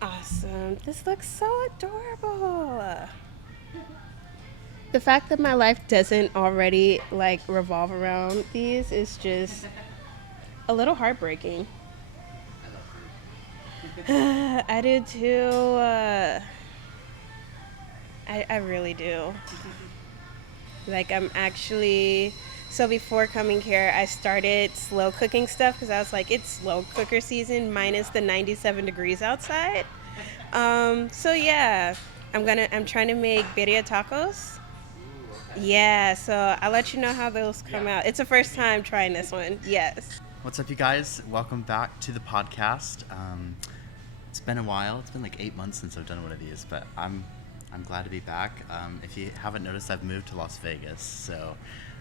Awesome. This looks so adorable. The fact that my life doesn't already like revolve around these is just a little heartbreaking. I love fruit. I do too. I really do. Like, I'm actually. So, before coming here, I started slow cooking stuff because I was like, it's slow cooker season minus the 97 degrees outside. So, yeah, I'm trying to make birria tacos. Ooh, okay. Yeah, so I'll let you know how those come Yeah. out. It's the first time trying this one. Yes. What's up, you guys? Welcome back to the podcast. It's been a while. It's been like 8 months since I've done one of these, but I'm glad to be back. If you haven't noticed, I've moved to Las Vegas, so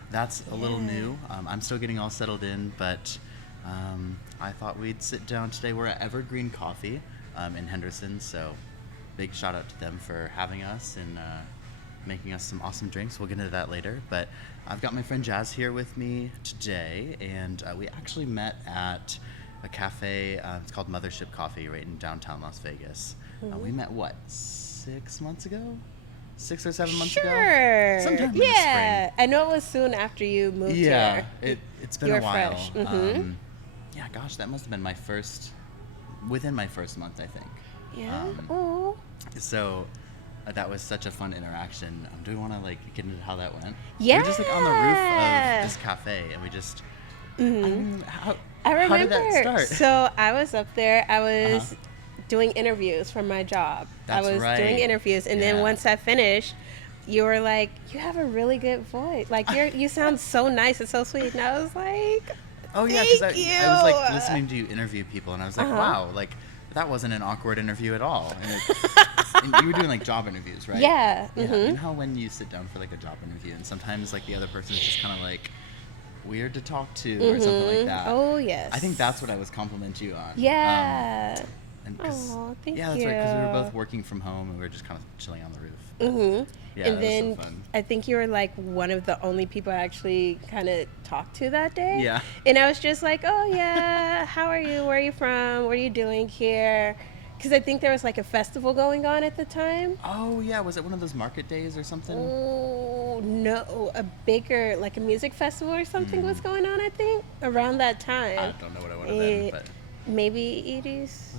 that's a little new. I'm still getting all settled in, but I thought we'd sit down today. We're at Evergreen Coffee in Henderson, so big shout out to them for having us and making us some awesome drinks. We'll get into that later, but I've got my friend Jazz here with me today, and we actually met at a cafe. It's called Mothership Coffee right in downtown Las Vegas. We met, what, 6 months ago? 6 or 7 months ago? Sure. Sometime in the Yeah. spring. I know it was soon after you moved Yeah, here. it's been You a were while. fresh. Mhm. Yeah, gosh, that must have been within my first month, I think. Yeah. Um, Oh. So that was such a fun interaction. Do we want to like get into how that went? We Yeah. were just like on the roof of this cafe, and we just. I mean, I remember. How did that start? So I was up there. I was Uh-huh. doing interviews for my job. That's I was right. doing interviews, and then Yeah. once I finished, you were like, "You have a really good voice. Like you sound so nice and so sweet." And I was like, Oh yeah, because "Thank you." I was like listening to you interview people, and I was like, Uh-huh. wow, like that wasn't an awkward interview at all. And you were doing like job interviews, right? Yeah. Yeah. Mhm. You know how when you sit down for like a job interview, and sometimes like the other person is just kind of like weird to talk to or something like that. Oh yes. I think that's what I was complimenting you on. Yeah. And Oh, thank yeah, that's right. Because we were you. both working from home and we were just kind of chilling on the roof. Yeah, And that then was so fun. I think you were like one of the only people I actually kind of talked to that day. Yeah. And I was just like, "Oh yeah, how are you? Where are you from? What are you doing here?" Because I think there was like a festival going on at the time. Oh yeah, was it one of those market days or something? Oh no, a bigger like a music festival or something was going on. I think around that time. I don't know what I would have been, but Maybe Was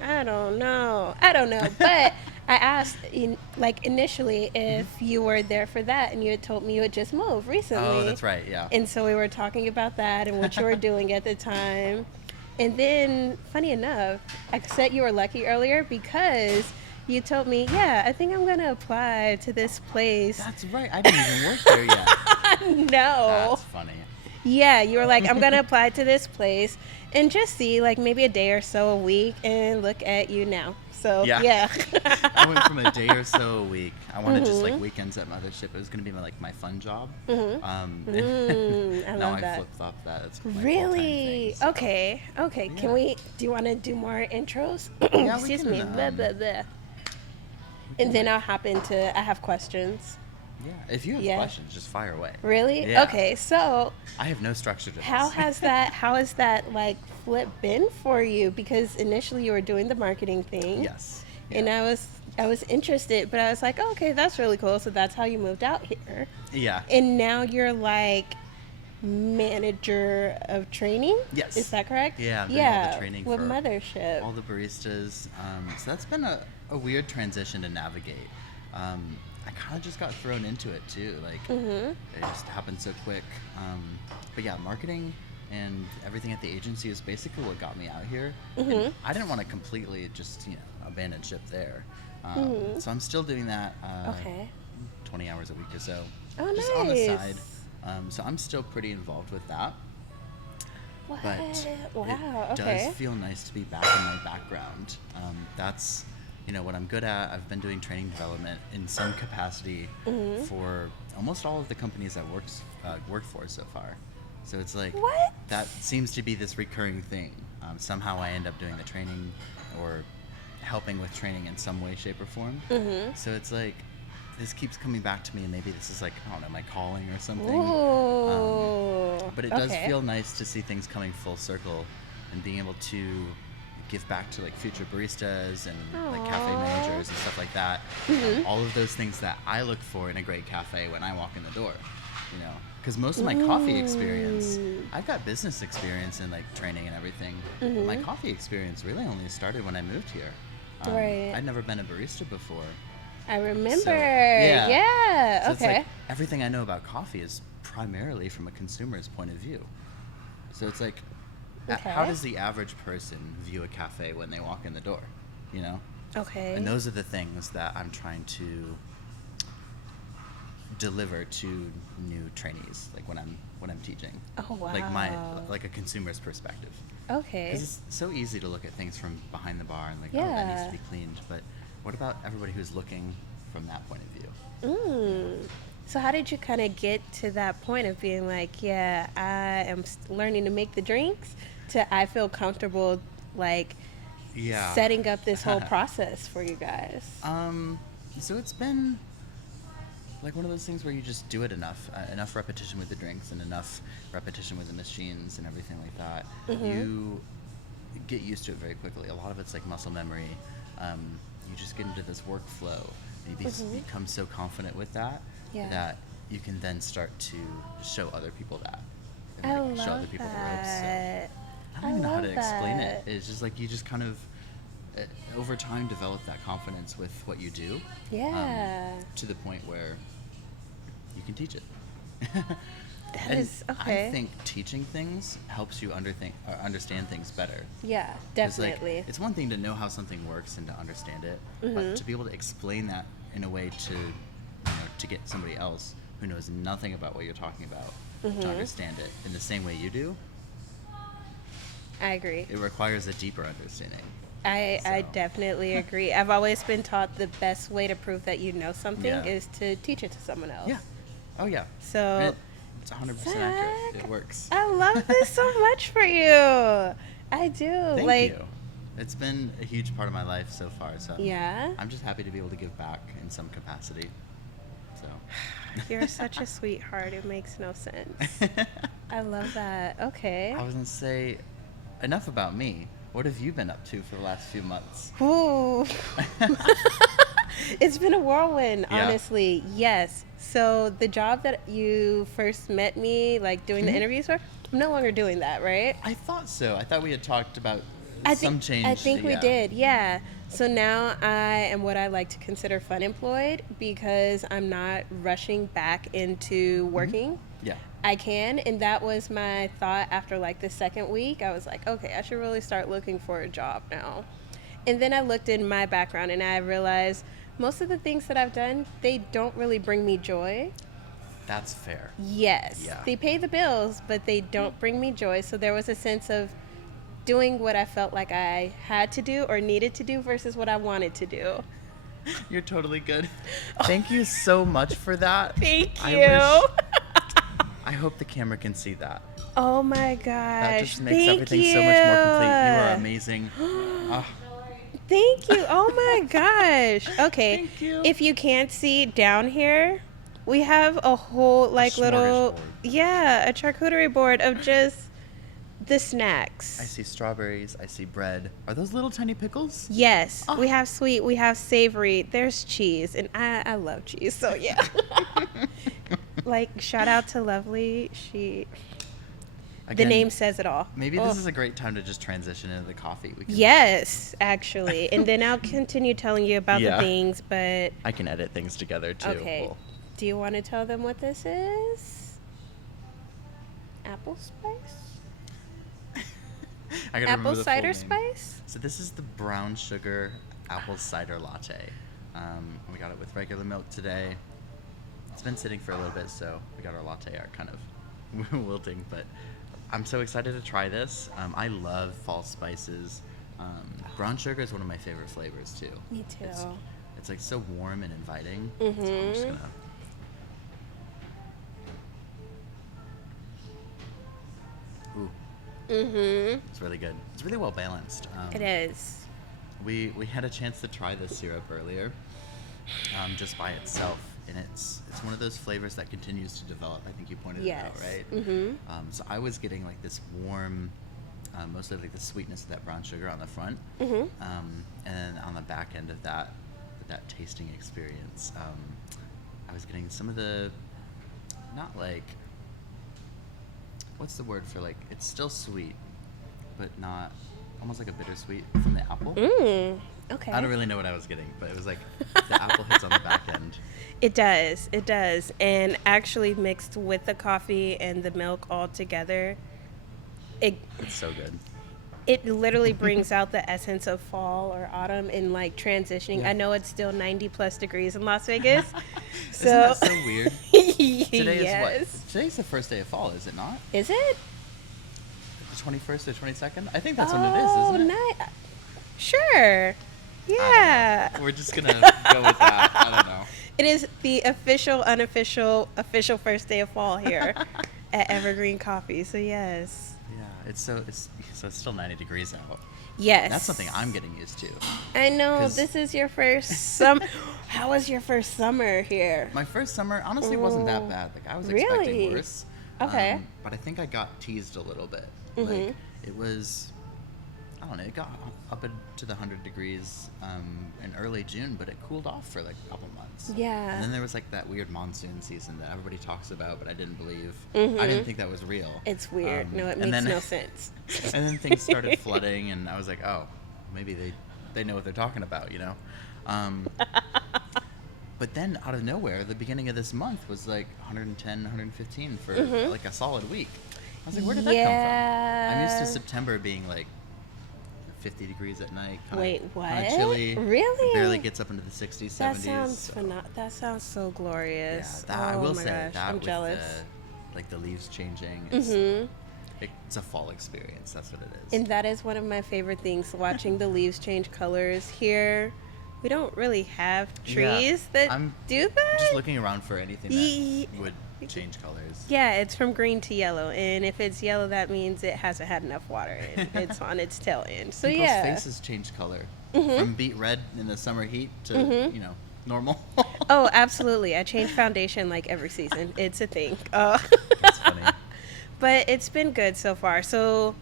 I don't know. I don't know. But I asked, like, initially if you were there for that, and you had told me you had just moved recently. oh, that's right. Yeah. And so we were talking about that and what you were doing at the time. And then, funny enough, I said you were lucky earlier because you told me, yeah, I think I'm going to apply to this place. That's right. I didn't even work there yet. No. That's funny. Yeah, you were like, I'm going to apply to this place and just see, like, maybe a day or so a week, and look at you now. So, yeah. I went from a day or so a week. I wanted just like weekends at Mothership. It was going to be like my fun job. I Now love I that. flip-flopped that. It's my Really? full-time thing, so- Okay. Yeah. Do you want to do more intros? Yeah, we Excuse can, me. Blah, blah, blah. And then I'll hop into, I have questions. Yeah. If you have Yeah. questions, just fire away. Really? Yeah. Okay, so I have no structure to this. how has that like flip been for you? Because initially you were doing the marketing thing. Yes. And Yeah. I was interested, but I was like, oh, okay, that's really cool. So that's how you moved out here. Yeah. And now you're like manager of training? Yes. Is that correct? Yeah, I'm doing all the training with for Mothership. all the baristas. So that's been a weird transition to navigate. I kind of just got thrown into it too. Like it just happened so quick. But yeah, marketing and everything at the agency is basically what got me out here. And I didn't want to completely just abandon ship there. So I'm still doing that. Okay. 20 hours a week or so. Oh, just on the nice. side. So I'm still pretty involved with that. What? But Wow, it okay. does feel nice to be back in my background. That's what I'm good at. I've been doing training development in some capacity for almost all of the companies I've worked for so far. So it's like What? that seems to be this recurring thing. Somehow I end up doing the training or helping with training in some way, shape, or form. So it's like this keeps coming back to me, and maybe this is like, I don't know, my calling or something. Ooh. But it does Okay. feel nice to see things coming full circle and being able to, give back to like future baristas and like Aw. cafe managers and stuff like that. All of those things that I look for in a great cafe when I walk in the door, you know, because most of my coffee experience, I've got business experience and like training and everything. But my coffee experience really only started when I moved here. Right. I'd never been a barista before. I remember. So, yeah. Yeah. So Okay. it's like everything I know about coffee is primarily from a consumer's point of view. So it's like, how Okay. does the average person view a cafe when they walk in the door? You know? Okay. And those are the things that I'm trying to deliver to new trainees, like when I'm teaching. Oh wow. Like a consumer's perspective. Okay. Because it's so easy to look at things from behind the bar and like, oh, that needs Yeah. to be cleaned. But what about everybody who's looking from that point of view? So how did you kind of get to that point of being like, yeah, I am learning to make the drinks, to I feel comfortable like Yeah. setting up this whole process for you guys? So it's been like one of those things where you just do it enough repetition with the drinks and enough repetition with the machines and everything like that. You get used to it very quickly. A lot of it's like muscle memory. You just get into this workflow. And you become so confident with that Yeah. that you can then start to show other people that. I And love show other people the ropes. So that. I don't even know how love to explain that. it. It's just like you just kind of over time develop that confidence with what you do. Yeah. To the point where you can teach it. That And is okay. I think teaching things helps you understand things better. Yeah, 'Cause, like, definitely. it's one thing to know how something works and to understand it, but to be able to explain that in a way to get somebody else who knows nothing about what you're talking about to understand it in the same way you do, I agree. it requires a deeper understanding. I So. definitely agree. I've always been taught the best way to prove that you know something Yeah. is to teach it to someone else. Yeah. Oh yeah. So, And it's 100% accurate. Zach, It works. I love this so much for you. I do. Thank like, you. It's been a huge part of my life so far. So Yeah. I'm just happy to be able to give back in some capacity. So. You're such a sweetheart. It makes no sense. I love that. Okay. I was gonna say, enough about me. What have you been up to for the last few months? Ooh. It's been a whirlwind, Yeah. honestly. Yes. So the job that you first met me, like doing the interviews for, I'm no longer doing that, right? I thought so. I thought we had talked about I some think, change. I think we yeah. did, yeah. So now I am what I like to consider fun employed because I'm not rushing back into working. Yeah. I can, and that was my thought after like the second week. I was like, okay, I should really start looking for a job now. And then I looked in my background and I realized most of the things that I've done, they don't really bring me joy. That's fair. Yes, Yeah. they pay the bills, but they don't bring me joy. So there was a sense of doing what I felt like I had to do or needed to do versus what I wanted to do. You're totally good. Thank you so much for that. Thank you. I hope the camera can see that. Oh my gosh. That just makes Thank everything you. so much more complete. You are amazing. Ah, Thank you. Oh my gosh. Okay. Thank you. If you can't see down here, we have a whole like little smorgasbord. a charcuterie board of just the snacks. I see strawberries. I see bread. Are those little tiny pickles? Yes, Oh. we have sweet, we have savory. There's cheese, and I love cheese. So yeah. Like shout out to Lovely. The Again, name says it all. Maybe Oh. this is a great time to just transition into the coffee. We can, Yes, actually. And then I'll continue telling you about Yeah. the things, but I can edit things together too. okay. Cool. Do you want to tell them what this is? Apple spice? I gotta remember Apple the full cider name. spice? So this is the brown sugar apple cider latte. We got it with regular milk today. It's been sitting for a little bit, so we got our latte art kind of wilting, but I'm so excited to try this. I love fall spices. Brown sugar is one of my favorite flavors too. Me too. It's like so warm and inviting. So I'm just gonna. Ooh, it's really good. It's really well balanced. It is. We had a chance to try this syrup earlier, just by itself, and it's one of those flavors that continues to develop. I think you pointed it out, Yes. right? Mhm. So I was getting like this warm, mostly like the sweetness of that brown sugar on the front, Mm-hmm. and then on the back end of that tasting experience, I was getting some of the, not like, what's the word for, like, it's still sweet, but not, almost like a bittersweet from the apple. Okay. I don't really know what I was getting, but it was like the apple hits on the back end. It does. And actually mixed with the coffee and the milk all together, it It's so good. it literally brings out the essence of fall or autumn in like transitioning. Yeah. I know it's still 90 plus degrees in Las Vegas. Isn't that so weird? Today is Yes. what? Today's the first day of fall, is it not? Is it? The 21st or 22nd? I think that's when it is, isn't it? Sure. I don't Yeah. know. We're just gonna go with that. I don't know. It is the official, unofficial, official first day of fall here at Evergreen Coffee. So yes. Yeah, it's still 90 degrees out. Yes. That's something I'm getting used to. I know 'Cause- this is your first summer. How was your first summer here? My first summer honestly wasn't that bad. Like I was Really? expecting worse. Okay. But I think I got teased a little bit. Mhm. Like it was, I don't know, it got up into the 100 degrees in early June, but it cooled off for like a couple months. Yeah. And then there was like that weird monsoon season that everybody talks about, but I didn't believe. Mhm. I didn't think that was real. It's weird. No, it and makes then- no sense. And then things started flooding, and I was like, oh, maybe they know what they're talking about, you know? But then out of nowhere, the beginning of this month was like 110, 115 for like a solid week. I was like, where did that come from? I'm used to September being like 50 degrees at night. Wait, Kind of what? chilly. Really? It barely gets up into the 60s, 70s. That sounds so- that sounds so Yeah, glorious. I Oh will my say gosh, that I'm with jealous. like the leaves changing, Mhm. it's a fall experience. That's what it is. And that is one of my favorite things, watching the leaves change colors here. We don't really have trees that I'm do that. Just looking around for anything Ye- that would change colors. Yeah, it's from green to yellow, and if it's yellow, that means it hasn't had enough water and it's on its tail end. So People's yeah. faces change color from beet red in the summer heat to normal. Oh, absolutely. I change foundation like every season. It's a thing. That's funny. But it's been good so far. So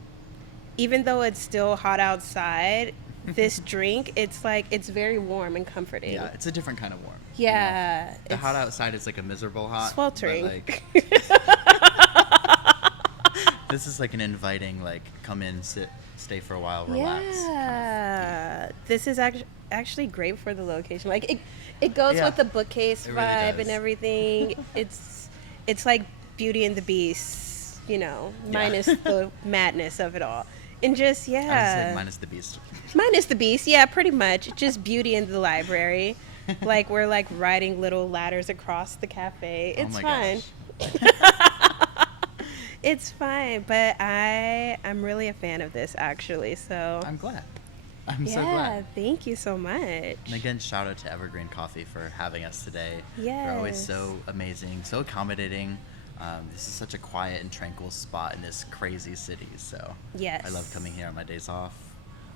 even though it's still hot outside, this drink, it's like it's very warm and comforting. Yeah, it's a different kind of warm. Yeah. The hot outside is like a miserable hot. sweltering. But like, this is like an inviting, like, come in, sit, stay for a while, relax. Yeah. This is actually great for the location. Like it goes Yeah. with the bookcase It really vibe does. and everything. It's like Beauty and the Beast, minus the madness of it all. And just I was like, minus the beast. Minus the Beast, yeah, pretty much. Just Beauty in the library. Like we're like riding little ladders across the cafe. It's oh my fine. Gosh. It's fine, but I'm really a fan of this actually. So I'm glad. I'm yeah, so glad. thank you so much. And again, shout out to Evergreen Coffee for having us today. They're always Yes. so amazing, so accommodating. This is such a quiet and tranquil spot in this crazy city. So Yes. I love coming here on my days off.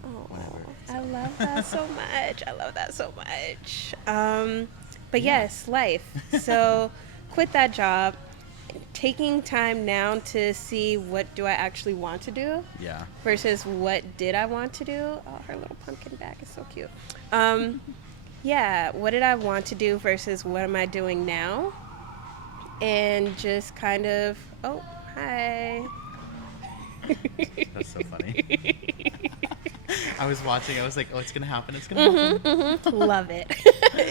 Oh, whatever, I so. love that so much. I love that so much. But Yeah. yes, life. So quit that job, taking time now to see what do I actually want to do Yeah. versus what did I want to do. Oh, her little pumpkin bag is so cute. Yeah, what did I want to do versus what am I doing now? And just kind of, oh, hi. That's so funny. I was watching. I was like, "Oh, it's gonna happen! It's gonna happen!" Love it.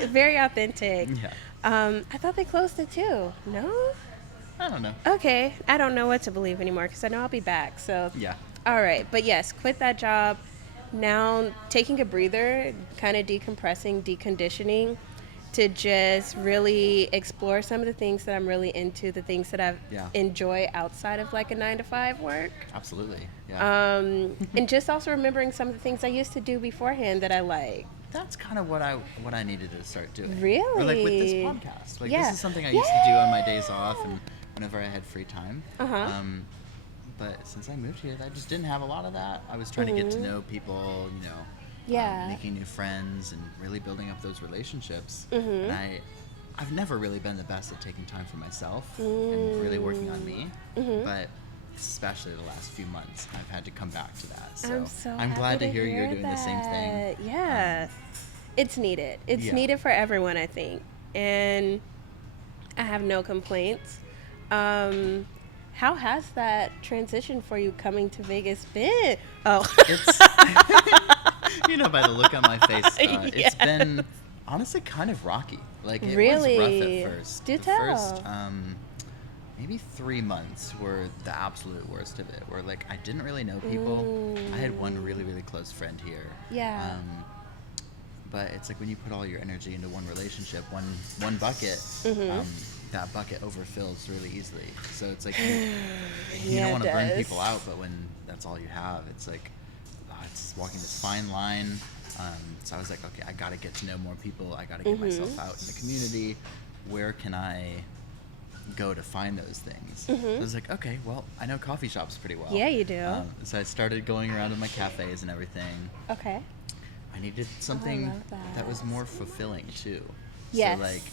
Very authentic. Yeah. I thought they closed it too. No? I don't know. Okay. I don't know what to believe anymore because I know I'll be back. So, Yeah. all right. But yes, quit that job. Now taking a breather, kind of decompressing, deconditioning to just really explore some of the things that I'm really into, the things that I Yeah. enjoy outside of like a 9-to-5 work. Absolutely. Yeah. And just also remembering some of the things I used to do beforehand that I like. That's kind of what I needed to start doing. Really? Or like with this podcast. Like Yeah. this is something I used to do on my days off and whenever I had free time. Uh-huh. But since I moved here, I just didn't have a lot of that. I was trying to get to know people, Yeah. making new friends and really building up those relationships. Mhm. And I've never really been the best at taking time for myself and really working on me. Mhm. But especially the last few months, I've had to come back to that. So I'm so I'm happy glad to to hear you're doing that. the same thing. Yeah. It's needed. It's Yeah. needed for everyone, I think. And I have no complaints. How has that transition for you coming to Vegas been? Oh. It's by the look on my face, it's been honestly kind of rocky. Like it Really? was rough at first. Do The tell. first maybe 3 months were the absolute worst of it. Where like I didn't really know people. I had one really really close friend here. Yeah. But it's like when you put all your energy into one relationship, one bucket, that bucket overfills really easily. So it's like you don't want to burn people out, but when that's all you have, it's like it's walking this fine line. So I was like, okay, I got to get to know more people. I got to get myself out in the community. Where can I go to find those things? So I was like, okay, well, I know coffee shops pretty well. Yeah, you do. So I started going around to my cafes and everything. Okay. I needed something love that. was more fulfilling too. Yes. So like,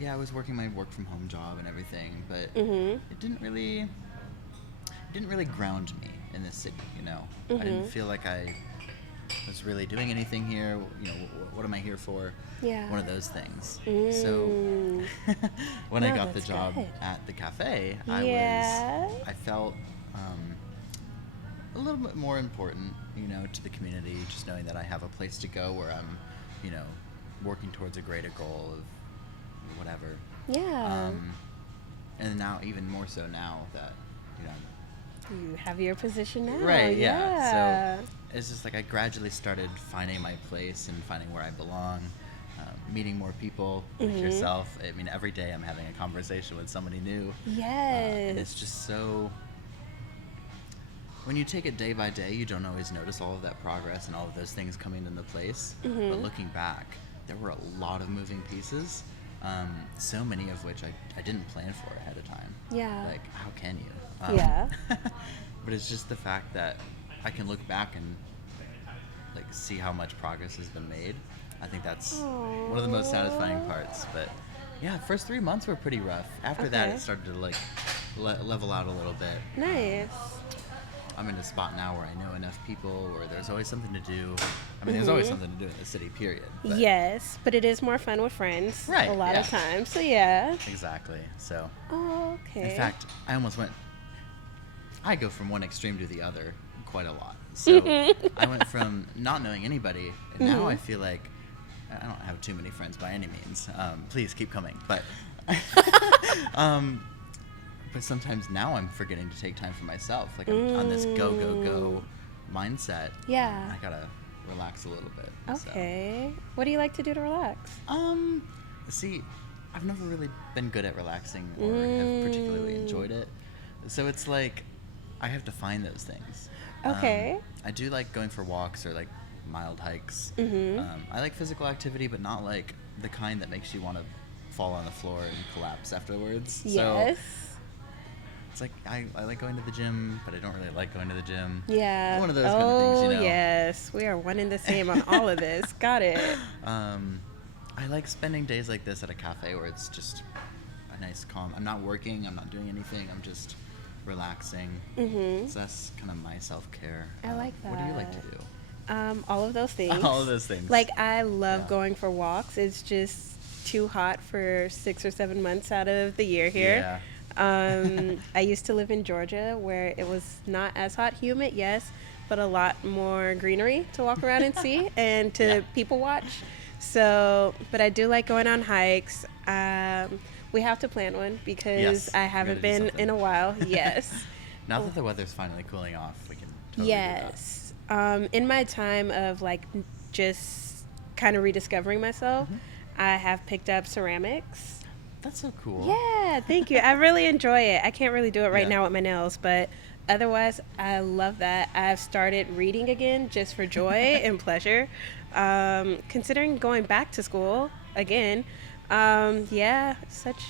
yeah, I was working my work from home job and everything, but it didn't really ground me in this city. I didn't feel like I was really doing anything here. What am I here for? Yeah. One of those things. So when I got the job at the cafe, I felt a little bit more important, to the community, just knowing that I have a place to go where I'm, working towards a greater goal of whatever. Yeah. And now, even more so now that, you have your position now. Right, yeah. So it's just like I gradually started finding my place and finding where I belong, meeting more people like yourself. I mean, every day I'm having a conversation with somebody new. Yes. And it's just so... When you take it day by day, you don't always notice all of that progress and all of those things coming into place. But looking back, there were a lot of moving pieces, so many of which I didn't plan for ahead of time. Yeah. Like, how can you? Yeah. But it's just the fact that I can look back and like see how much progress has been made. I think that's one of the most satisfying parts. But yeah, first 3 months were pretty rough. After that, it started to like level out a little bit. Nice. I'm in a spot now where I know enough people, or there's always something to do. I mean, there's always something to do in the city, period. But yes, but it is more fun with friends. Right, A lot of times. So yeah. Exactly. So. Oh, okay. In fact, I go from one extreme to the other quite a lot. So I went from not knowing anybody, and now I feel like I don't have too many friends by any means. Please keep coming. But but sometimes now I'm forgetting to take time for myself. Like I'm on this go mindset. Yeah. I gotta relax a little bit. Okay. So. What do you like to do to relax? See, I've never really been good at relaxing or have particularly enjoyed it. So it's like I have to find those things. Okay. I do like going for walks or like mild hikes. I like physical activity, but not like the kind that makes you want to fall on the floor and collapse afterwards. Yes. So it's like I like going to the gym, but I don't really like going to the gym. Yeah. One of those kind of things, yes. We are one and the same on all of this. Got it. I like spending days like this at a cafe where it's just a nice calm. I'm not working. I'm not doing anything. I'm just relaxing. So that's kind of my self-care. I like that. What do you like to do? All of those things. All of those things. Like, I love going for walks. It's just too hot for 6 or 7 months out of the year here. Yeah. I used to live in Georgia where it was not as hot, humid, yes, but a lot more greenery to walk around and see and to people watch. So, but I do like going on hikes. We have to plan one because I haven't been in a while. Yes. Now that the weather's finally cooling off, we can totally do that. In my time of like just kind of rediscovering myself, I have picked up ceramics. That's so cool. Yeah, thank you. I really enjoy it. I can't really do it right now with my nails, but otherwise, I love that. I've started reading again just for joy and pleasure. Considering going back to school again, such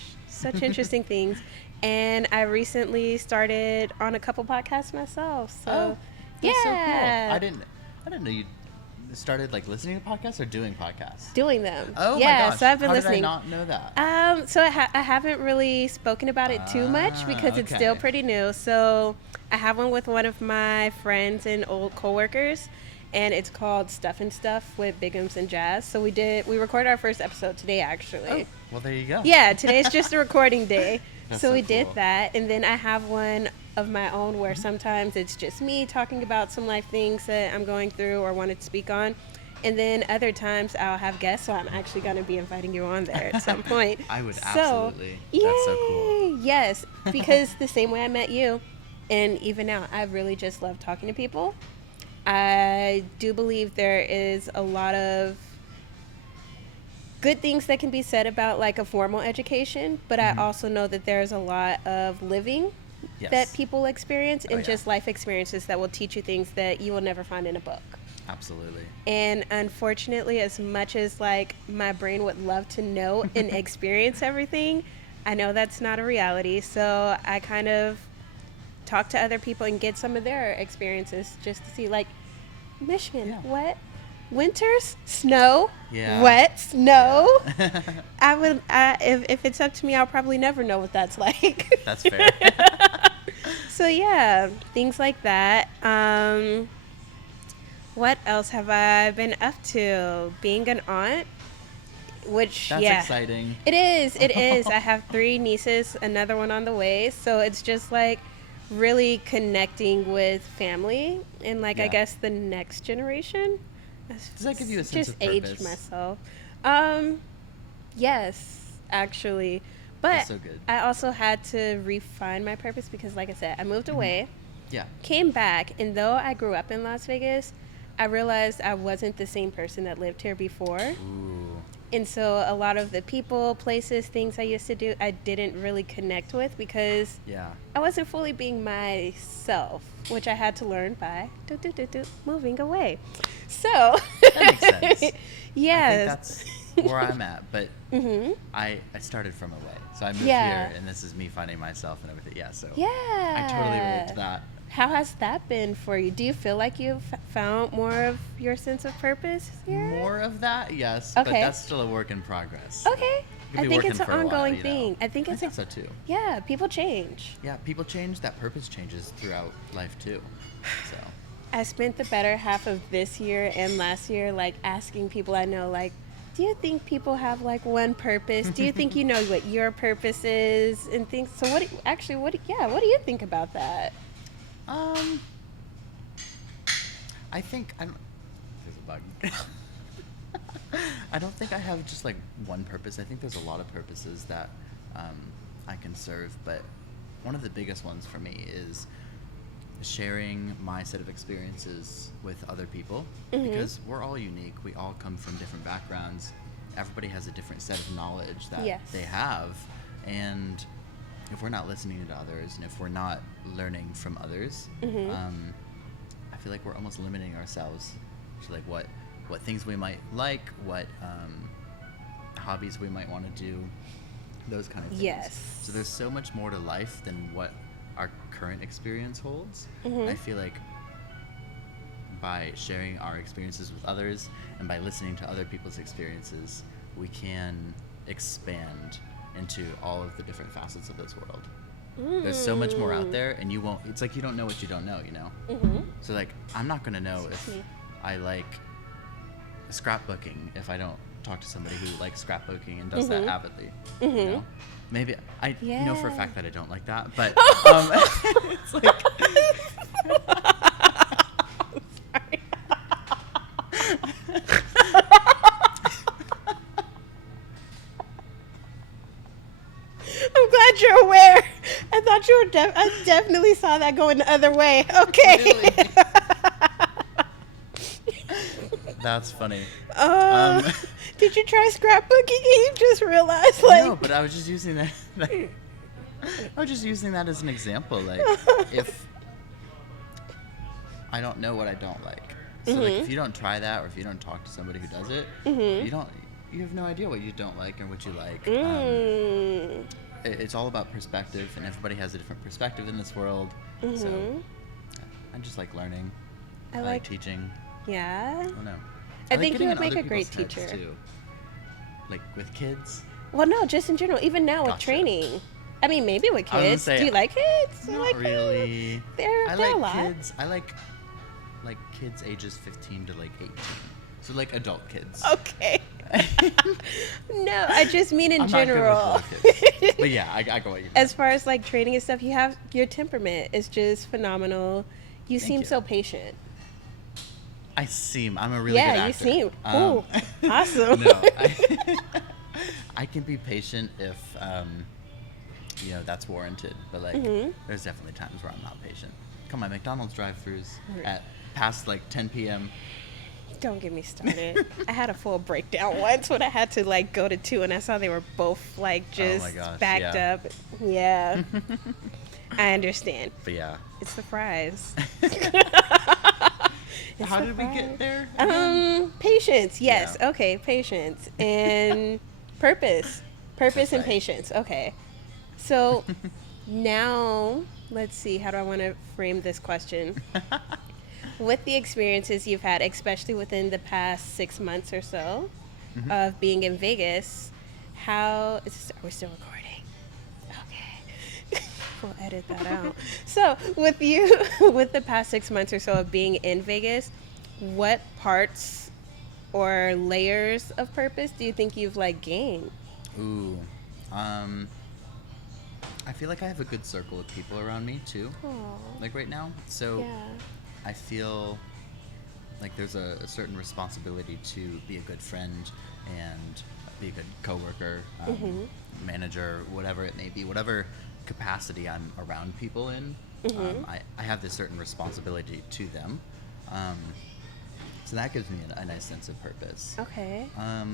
interesting things. And I recently started on a couple podcasts myself. So, that's so cool. I didn't know you started like listening to podcasts or doing podcasts. Doing them. Oh my gosh. So I've been listening. How did I not know that? So I haven't really spoken about it too much because it's still pretty new. So I have one with one of my friends and old coworkers, and it's called Stuff and Stuff with Bigums and Jazz. So we recorded our first episode today, actually. Oh, well, there you go. Yeah, today's just a recording day. So we cool. did that, and then I have one of my own where sometimes it's just me talking about some life things that I'm going through or wanted to speak on. And then other times I'll have guests, so I'm actually going to be inviting you on there at some point. I would absolutely. Yay! That's so cool. Yes, because the same way I met you, and even now, I really just love talking to people. I do believe there is a lot of good things that can be said about like a formal education, but I also know that there's a lot of living that people experience and just life experiences that will teach you things that you will never find in a book. Absolutely. And unfortunately, as much as like my brain would love to know and experience everything, I know that's not a reality. So I kind of talk to other people and get some of their experiences just to see, like, Michigan, what? Winters, snow, wet, snow. Yeah. If it's up to me, I'll probably never know what that's like. That's fair. So yeah, things like that. What else have I been up to? Being an aunt, which That's exciting. It is. I have 3 nieces, another one on the way. So it's just like really connecting with family and like I guess the next generation. Does that give you a sense of purpose? Just aged myself. Yes, actually. But That's so good. I also had to refine my purpose because, like I said, I moved away. Yeah. Came back, and though I grew up in Las Vegas, I realized I wasn't the same person that lived here before. Ooh. And so a lot of the people, places, things I used to do, I didn't really connect with because I wasn't fully being myself, which I had to learn by moving away. So that makes sense. Yes. I think that's where I'm at, but I started from away. So I moved here, and this is me finding myself and everything. Yeah, so I totally relate to that. How has that been for you? Do you feel like you've found more of your sense of purpose here? More of that, yes, but that's still a work in progress. Okay. I think it's an ongoing thing. I think it's so too. Yeah, people change. Yeah, people change. That purpose changes throughout life too. So I spent the better half of this year and last year like asking people I know, like, do you think people have like one purpose? Do you think you know what your purpose is and things? So what do you think about that? I think there's a bug. I don't think I have just like one purpose. I think there's a lot of purposes that I can serve, but one of the biggest ones for me is sharing my set of experiences with other people because we're all unique. We all come from different backgrounds. Everybody has a different set of knowledge that they have, and if we're not listening to others and if we're not learning from others, I feel like we're almost limiting ourselves to like what things we might like, what hobbies we might want to do, those kind of things. Yes. So there's so much more to life than what our current experience holds. I feel like by sharing our experiences with others and by listening to other people's experiences, we can expand into all of the different facets of this world. There's so much more out there, and it's like you don't know what you don't know, you know? So like, I'm not gonna know if I like scrapbooking if I don't talk to somebody who likes scrapbooking and does that avidly, you know? Maybe I know for a fact that I don't like that, but it's like I'm glad you're aware. I thought you were I definitely saw that going the other way. Okay. Really? That's funny. Did you try scrapbooking and you just realized like No, but I was just using that I was just using that as an example. Like if I don't know what I don't like. So like if you don't try that or if you don't talk to somebody who does it, you have no idea what you don't like or what you like. It's all about perspective, and everybody has a different perspective in this world. So I just like learning. I like teaching. Yeah. I don't know. I think you would make a great teacher. Too. Like with kids. Well, no, just in general. Even now with training. I mean, maybe with I was gonna kids. say, Do you like kids? Not Like, really. They're I a like lot. kids. I like kids ages 15 to like 18. So like adult kids. Okay. No, I just mean in I'm not good with general. little kids. But yeah, I go what you mean. As far as like training and stuff, you have your temperament is just phenomenal. You Thank seem you. so patient. I'm a really good actor. You seem. Ooh, awesome. No, I can be patient if, that's warranted. But like, there's definitely times where I'm not patient. Come on, McDonald's drive-thrus at past like 10 p.m. Don't get me started. I had a full breakdown once when I had to like go to 2 and I saw they were both like just my gosh, backed yeah. up. Yeah. I understand. But yeah. It's the fries. How did we get there? Patience. Yes. Yeah. Okay. Patience and purpose. Purpose That's and right. patience. Okay. So now let's see. How do I want to frame this question? With the experiences you've had, especially within the past 6 months or so of being in Vegas, are we still recording? Okay. We'll edit that out. So with the past 6 months or so of being in Vegas, what parts or layers of purpose do you think you've like gained? Ooh. I feel like I have a good circle of people around me too. Aww. Like right now. So Yeah. I feel like there's a certain responsibility to be a good friend and be a good coworker, manager, whatever it may be, whatever capacity I'm around people in. I have this certain responsibility to them. So that gives me a nice sense of purpose. Okay. I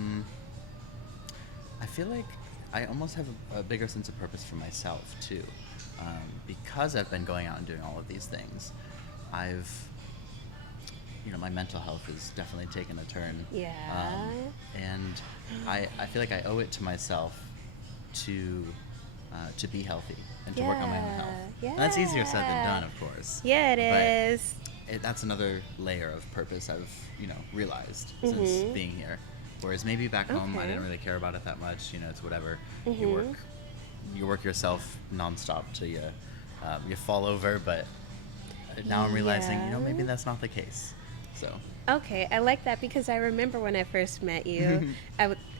feel like I almost have a bigger sense of purpose for myself too, because I've been going out and doing all of these things. My mental health has definitely taken a turn. Yeah. And I feel like I owe it to myself to be healthy and to work on my own health. Yeah. And that's easier said than done, of course. Yeah, it But is. that's another layer of purpose I've realized since being here. Whereas maybe back home I Okay. didn't really care about it that much. It's whatever. You work yourself nonstop till you fall over. But now I'm realizing maybe that's not the case. So. Okay, I like that because I remember when I first met you,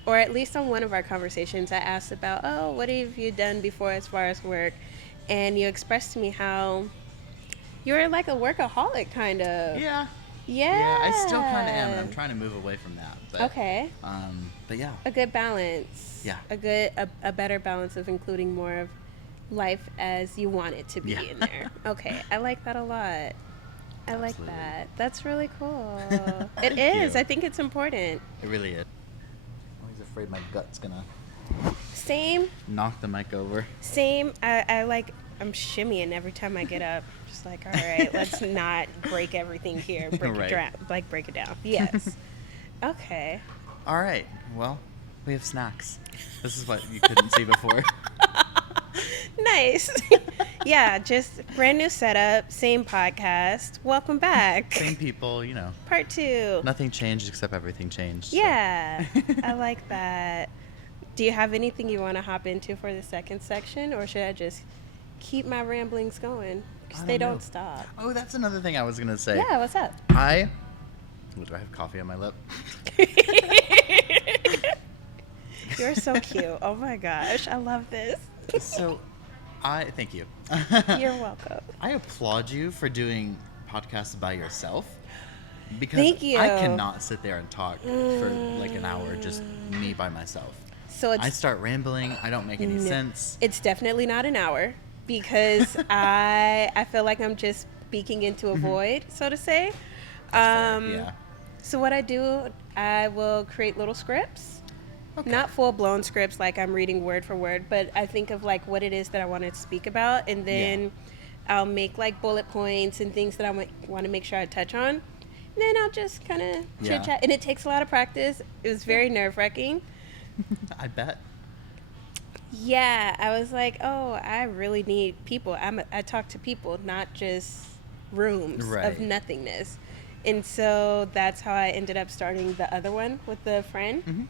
or at least on one of our conversations, I asked about, oh, what have you done before as far as work? And you expressed to me how you're like a workaholic kind of. Yeah. Yeah. Yeah, I still kind of am. I'm trying to move away from that. But, Okay. But yeah. A good balance. Yeah. A better balance of including more of life as you want it to be in there. Okay, I like that a lot. I like Absolutely. that. That's really cool. It Thank is. you. I think it's important. It really is. I'm always afraid my gut's gonna Same. knock the mic over. Same. I'm shimmying every time I get up. Just like, all right, let's not break everything here. Right. Break it down. Yes. Okay. All right. Well, we have snacks. This is what you couldn't see before. Nice. Yeah, just brand new setup, same podcast. Welcome back. Same people, Part 2. Nothing changed except everything changed. so. Yeah, I like that. Do you have anything you want to hop into for the second section, or should I just keep my ramblings going? Because they don't stop. Oh, that's another thing I was gonna say. Yeah, what's up? Do I have coffee on my lip? You're so cute. Oh my gosh, I love this. So, thank you. You're welcome. I applaud you for doing podcasts by yourself. Because Thank you. I cannot sit there and talk for like an hour, just me by myself. So I start rambling. I don't make any sense. It's definitely not an hour because I feel like I'm just speaking into a void, so to say. That's fair, yeah. So what I do, I will create little scripts. Okay. Not full-blown scripts like I'm reading word for word, but I think of like what it is that I want to speak about, and then I'll make like bullet points and things that I want to make sure I touch on. And then I'll just kind of chit-chat. And it takes a lot of practice. It was very nerve-wracking. I bet. Yeah, I was like, oh, I really need people. I talk to people, not just rooms of nothingness. And so that's how I ended up starting the other one with the friend.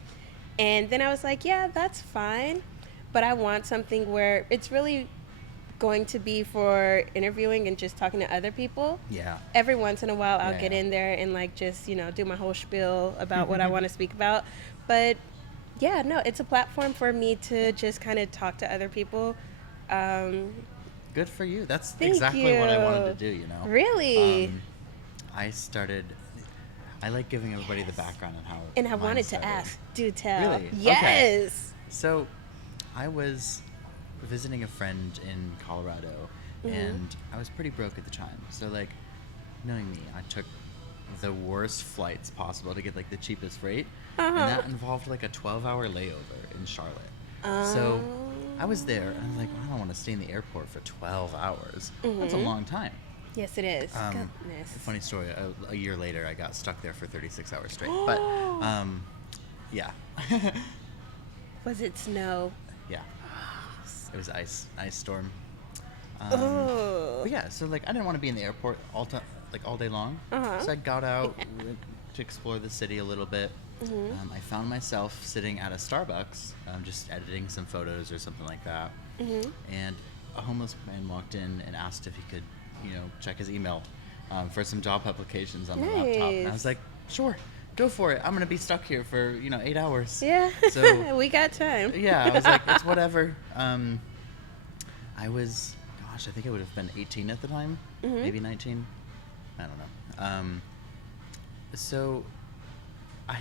And then I was like, yeah, that's fine. but I want something where it's really going to be for interviewing and just talking to other people. Yeah. Every once in a while, I'll get Yeah. in there and like just, do my whole spiel about what I want to speak about. But yeah, no, it's a platform for me to just kind of talk to other people. Good for you. That's Thank exactly what I wanted to you. do, you know? Really? I like giving everybody the background on how And I mine wanted to started. ask, do tell. Really? Okay. Yes. So, I was visiting a friend in Colorado, and I was pretty broke at the time. So, like, knowing me, I took the worst flights possible to get, like, the cheapest rate. And that involved, like, a 12-hour layover in Charlotte. So, I was there, and I was like, well, I don't want to stay in the airport for 12 hours. That's a long time. Yes, it is. Goodness. Funny story, a year later, I got stuck there for 36 hours straight. But, yeah. Was it snow? Yeah. It was ice storm. Oh. But yeah, so like I didn't want to be in the airport all day long. So I got out went to explore the city a little bit. I found myself sitting at a Starbucks, just editing some photos or something like that. And a homeless man walked in and asked if he could, check his email for some job applications on the laptop. And I was like, sure. Go for it. I'm going to be stuck here for, 8 hours. Yeah. So we got time. yeah, I was like, it's whatever. I think I would have been 18 at the time, maybe 19. I don't know. So I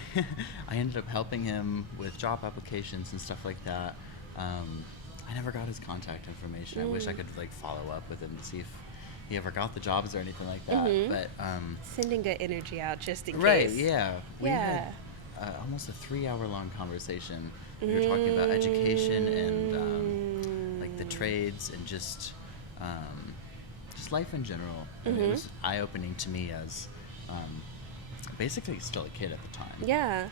ended up helping him with job applications and stuff like that. I never got his contact information. I wish I could like follow up with him to see if he ever got the jobs or anything like that. But sending good energy out just in right, case. yeah. We had almost a 3-hour-long conversation. We were talking about education and like the trades and just life in general. And it was eye-opening to me as basically still a kid at the time. Yeah.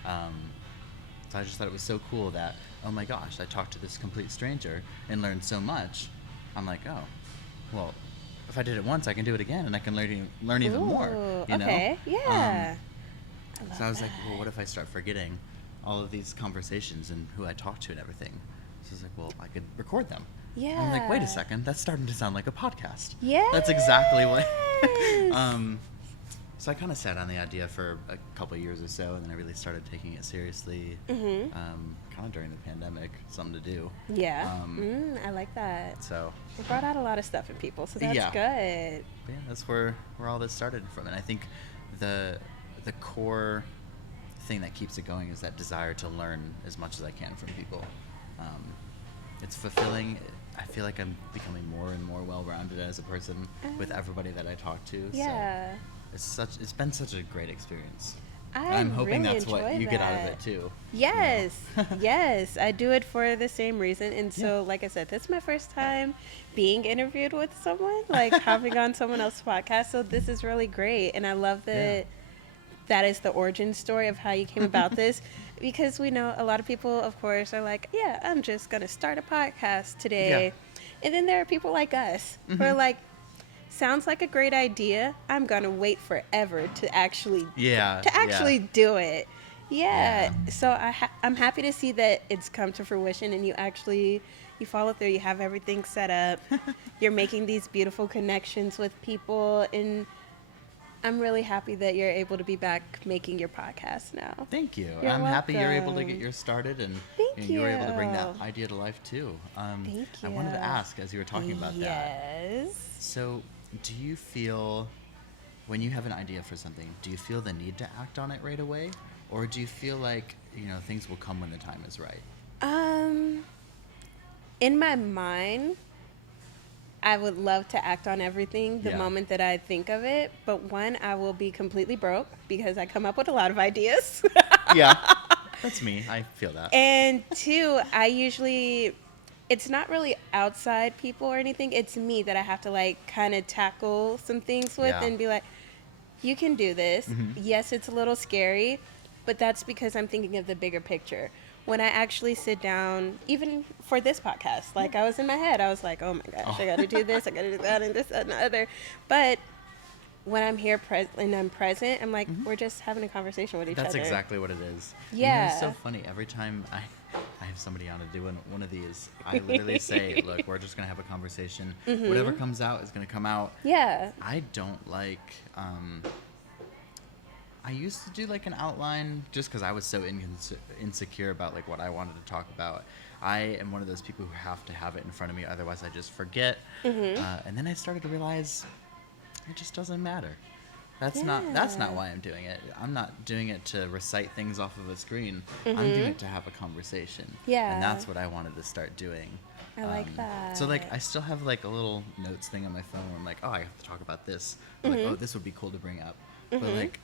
So I just thought it was so cool that, oh my gosh, I talked to this complete stranger and learned so much. I'm like, oh, well, if I did it once, I can do it again, and I can learn even more. Okay, yeah. So I was like, well, what if I start forgetting all of these conversations and who I talked to and everything? So I was like, well, I could record them. Yeah. I'm like, wait a second, that's starting to sound like a podcast. Yeah. That's exactly what. So I kind of sat on the idea for a couple of years or so, and then I really started taking it seriously. Kind of during the pandemic, something to do. Yeah. I like that. So it brought out a lot of stuff in people, so that's good. But yeah, that's where all this started from, and I think the core thing that keeps it going is that desire to learn as much as I can from people. It's fulfilling. I feel like I'm becoming more and more well-rounded as a person with everybody that I talk to. Yeah. So it's been such a great experience. I'm hoping really that's what you get out of it too. Yes. Yes, I do it for the same reason. And so, like I said, this is my first time being interviewed with someone, like hopping on someone else's podcast. So this is really great. And I love that that is the origin story of how you came about this. Because we know a lot of people, of course, are like, yeah, I'm just going to start a podcast today. Yeah. And then there are people like us who are like, sounds like a great idea. I'm going to wait forever to actually do it. Yeah. So I'm happy to see that it's come to fruition and you follow through. You have everything set up. You're making these beautiful connections with people, and I'm really happy that you're able to be back making your podcast now. Thank you. You're I'm happy you're able to welcome. get yours started, and Thank you were you. able to bring that idea to life too. Thank you. I wanted to ask, as you were talking about that. Yes. So, do you feel, when you have an idea for something, do you feel the need to act on it right away? Or do you feel like, things will come when the time is right? In my mind, I would love to act on everything the moment that I think of it. But one, I will be completely broke because I come up with a lot of ideas. Yeah, that's me. I feel that. And two, it's not really outside people or anything. It's me that I have to like kind of tackle some things with and be like, you can do this. Yes, it's a little scary, but that's because I'm thinking of the bigger picture. When I actually sit down, even for this podcast, like I was in my head, I was like, oh my gosh, I got to do this, I got to do that, and this, that, and the other. But when I'm here and I'm present, I'm like, we're just having a conversation with each other. That's exactly what it is. Yeah. It's so funny. Every time I have somebody on to do one of these. I literally say, look, we're just going to have a conversation. Whatever comes out is going to come out. Yeah. I don't like, I used to do like an outline just because I was so insecure about like what I wanted to talk about. I am one of those people who have to have it in front of me, otherwise I just forget. And then I started to realize it just doesn't matter. That's not why I'm doing it. I'm not doing it to recite things off of a screen. I'm doing it to have a conversation. Yeah. And that's what I wanted to start doing. I like that. So like I still have like a little notes thing on my phone where I'm like, oh, I have to talk about this. Or like, oh, this would be cool to bring up. But like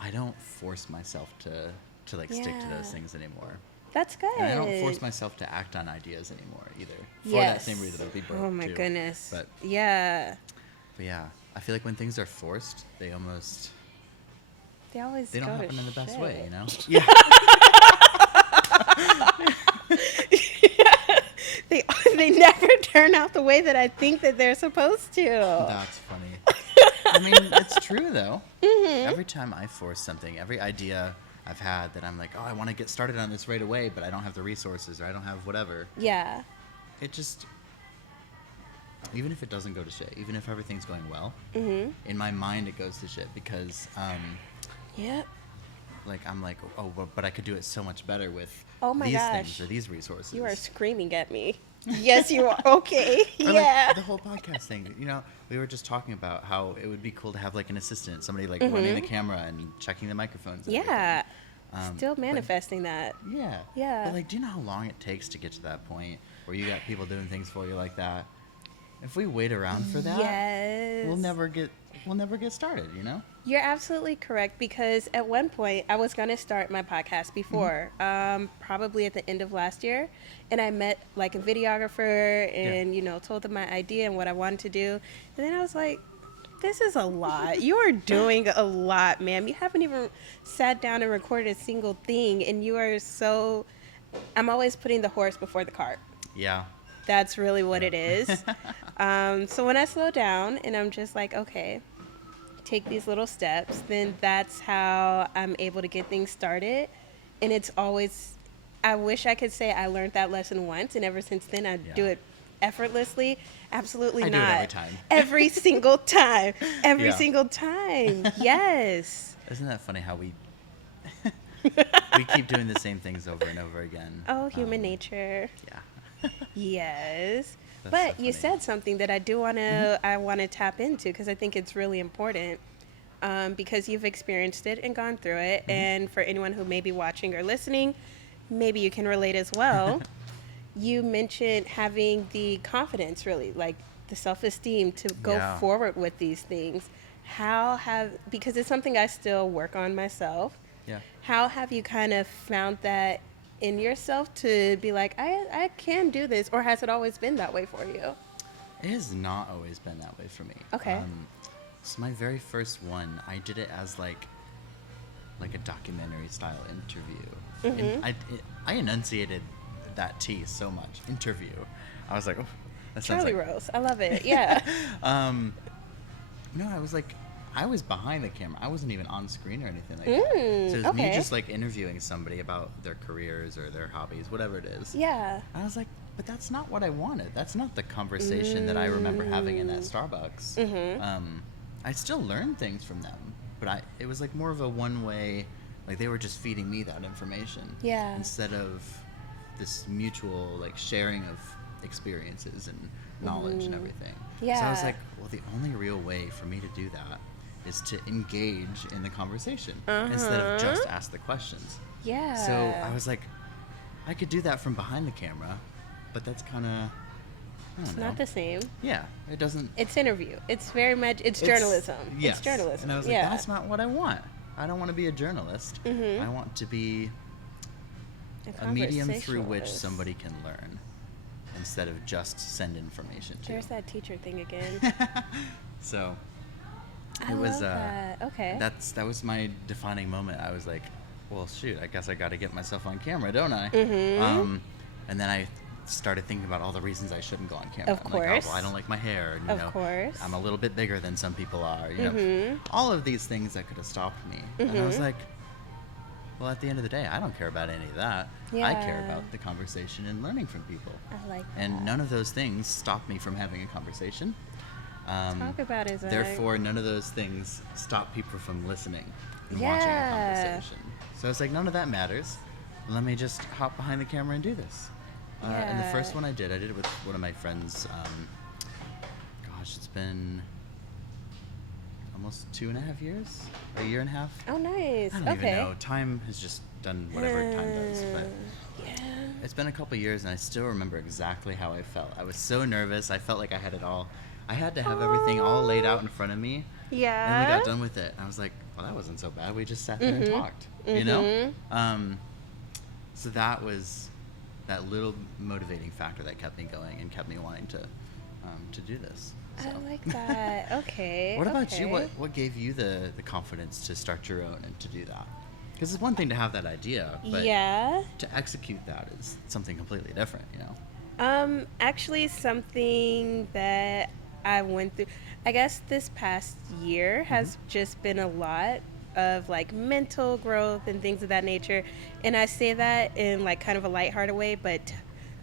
I don't force myself to like stick to those things anymore. That's good. And I don't force myself to act on ideas anymore either. For that same reason, I'd be broke. Oh my too. goodness. But yeah. I feel like when things are forced, they don't happen in the best way, you know? Yeah. They never turn out the way that I think that they're supposed to. That's funny. I mean, it's true though. Every time I force something, every idea I've had that I'm like, oh, I want to get started on this right away, but I don't have the resources or I don't have whatever. Yeah. It just, even if it doesn't go to shit, even if everything's going well, in my mind it goes to shit because, like I'm like, oh, but I could do it so much better with these things or these resources. You are screaming at me. Yes, you are. Okay. Or Yeah. like the whole podcast thing. You know, we were just talking about how it would be cool to have like an assistant, somebody like running the camera and checking the microphones. And Yeah. everything. Still manifesting that. Yeah. Yeah. But like, do you know how long it takes to get to that point where you got people doing things for you like that? If we wait around for that, Yes. we'll never get started, you know? You're absolutely correct, because at one point I was going to start my podcast before, probably at the end of last year, and I met like a videographer and, you know, told them my idea and what I wanted to do. And then I was like, this is a lot. You are doing a lot, ma'am. You haven't even sat down and recorded a single thing, and you are so, I'm always putting the horse before the cart. Yeah. That's really what it is. So when I slow down and I'm just like, okay, take these little steps, then that's how I'm able to get things started. And it's always, I wish I could say I learned that lesson once, and ever since then I do it effortly. Absolutely I not. do it every time. Every single time. Every Yeah. single time. Yes. Isn't that funny how we keep doing the same things over and over again? Oh, human nature. Yeah. Yes. That's But so you funny. said something that I do want to I want to tap into, because I think it's really important, because you've experienced it and gone through it. And for anyone who may be watching or listening, maybe you can relate as well. You mentioned having the confidence, really, like the self-esteem to go forward with these things. Because it's something I still work on myself. Yeah. How have you kind of found that in yourself to be like, I can do this, or has it always been that way for you? It has not always been that way for me. Okay. So my very first one, I did it as like a documentary style interview. And I enunciated that T so much. Interview. I was like, oh, that sounds Charlie like Rose. I love it. Yeah. No, I was behind the camera. I wasn't even on screen or anything like that. So it was me just like interviewing somebody about their careers or their hobbies, whatever it is. Yeah. I was like, but that's not what I wanted. That's not the conversation that I remember having in that Starbucks. I still learned things from them, but it was like more of a one-way, like they were just feeding me that information. Yeah. Instead of this mutual like sharing of experiences and knowledge and everything. Yeah. So I was like, well, the only real way for me to do that is to engage in the conversation instead of just ask the questions. Yeah. So I was like, I could do that from behind the camera, but that's kind of, I don't know. Not the same. Yeah, it doesn't. It's interview. It's very much, it's journalism. Yes. It's journalism. And I was like, that's not what I want. I don't want to be a journalist. I want to be a medium through which somebody can learn instead of just send information to. There's that teacher thing again. So I love that. Okay. that was my defining moment. I was like, well, shoot, I guess I got to get myself on camera, don't I? And then I started thinking about all the reasons I shouldn't go on camera. Of I'm course. like, oh, well, I don't like my hair. And, Of course. I'm a little bit bigger than some people are. You know, all of these things that could have stopped me. And I was like, Well, at the end of the day, I don't care about any of that. I care about the conversation and learning from people. I like that. And none of those things stop me from having a conversation. Talk about it, Zach. Therefore, none of those things stop people from listening and watching a conversation. So it's like, none of that matters. Let me just hop behind the camera and do this. And the first one I did it with one of my friends. Gosh, it's been almost 2.5 years, a year and a half. Oh, nice. I don't even know. Time has just done whatever time does. But it's been a couple years, and I still remember exactly how I felt. I was so nervous. I felt like I had it all. I had to have everything all laid out in front of me. Yeah. And we got done with it. I was like, well, that wasn't so bad. We just sat there and talked, you know? So that was that little motivating factor that kept me going and kept me wanting to do this. So. I like that. Okay. What about you? What gave you the confidence to start your own and to do that? Because it's one thing to have that idea, but to execute that is something completely different, you know? Actually, something that I went through, I guess this past year has just been a lot of like mental growth and things of that nature. And I say that in like kind of a lighthearted way, but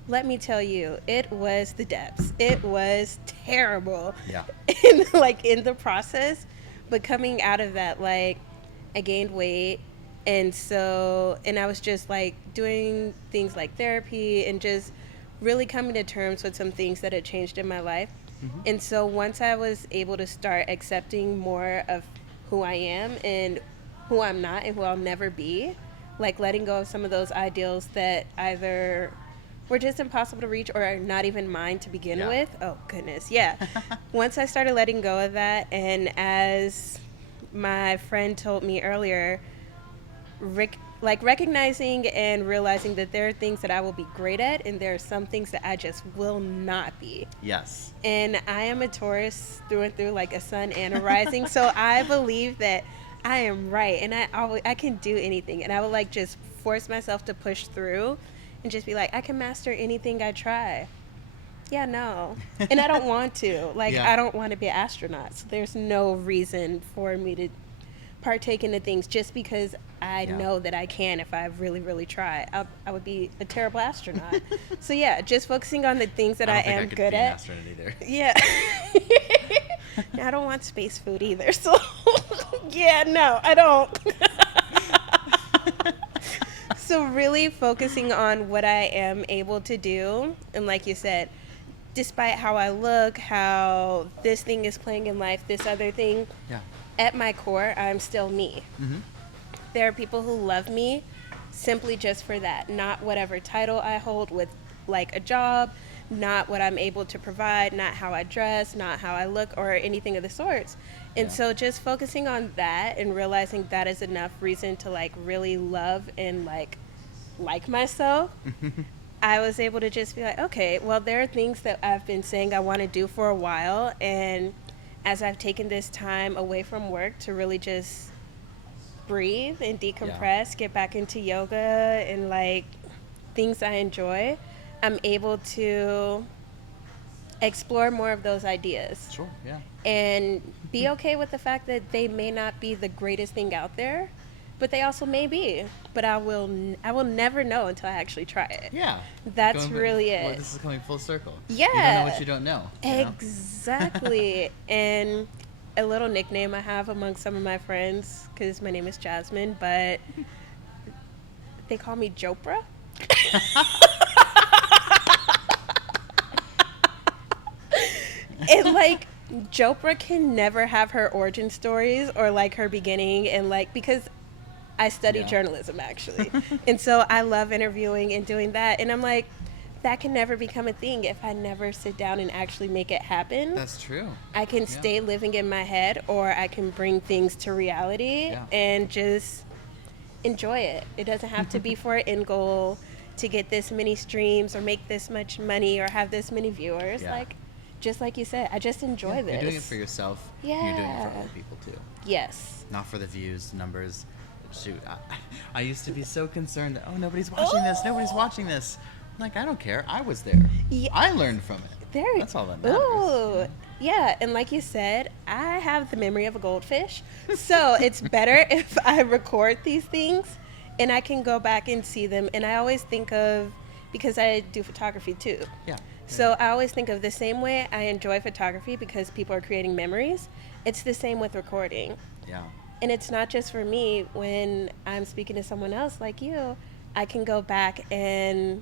let me tell you, it was the depths. It was terrible. Yeah. In the process, but coming out of that, like I gained weight. And I was just like doing things like therapy and just really coming to terms with some things that had changed in my life. And so once I was able to start accepting more of who I am and who I'm not and who I'll never be, like letting go of some of those ideals that either were just impossible to reach or are not even mine to begin with. Oh, goodness. Yeah. Once I started letting go of that, and as my friend told me earlier, recognizing and realizing that there are things that I will be great at and there are some things that I just will not be. Yes. And I am a Taurus through and through, like a sun and a rising. So I believe that I am right and I can do anything. And I would like just force myself to push through and just be like, I can master anything I try. Yeah, no. And I don't want to. I don't want to be an astronaut. So there's no reason for me to partake into things just because I know that I can if I really, really try. I would be a terrible astronaut. So yeah, just focusing on the things that I am good at. I don't think I could be an Yeah. I don't want space food either. So yeah, no, I don't. So really focusing on what I am able to do. And like you said, despite how I look, how this thing is playing in life, this other thing, at my core, I'm still me. There are people who love me simply just for that, not whatever title I hold with like a job, not what I'm able to provide, not how I dress, not how I look or anything of the sorts. And so just focusing on that and realizing that is enough reason to like really love and like myself. I was able to just be like, okay, well, there are things that I've been saying I want to do for a while. And as I've taken this time away from work to really just breathe and decompress, get back into yoga and like things I enjoy, I'm able to explore more of those ideas. Sure, yeah. And be okay with the fact that they may not be the greatest thing out there, but they also may be. But I will never know until I actually try it. Yeah. That's really it. Well, this is coming full circle. Yeah. You don't know what you don't know. Exactly. And a little nickname I have among some of my friends, because my name is Jasmine, but they call me Jopra. And like Jopra can never have her origin stories or like her beginning, and like because I studied journalism actually. And so I love interviewing and doing that, and I'm like, that can never become a thing if I never sit down and actually make it happen. That's true. I can stay living in my head, or I can bring things to reality and just enjoy it. It doesn't have to be for an end goal to get this many streams or make this much money or have this many viewers. Like, just like you said, I just enjoy this. You're doing it for yourself. Yeah. You're doing it for other people too. Yes. Not for the views, numbers. Shoot, I used to be so concerned that, nobody's watching this, nobody's watching this. I'm like, I don't care. I was there. Yeah. I learned from it. That's all that matters. Ooh. Yeah, and like you said, I have the memory of a goldfish. So it's better if I record these things and I can go back and see them. And I always think of, because I do photography too. Yeah. So I always think of the same way I enjoy photography because people are creating memories. It's the same with recording. Yeah. And it's not just for me. When I'm speaking to someone else like you, I can go back and,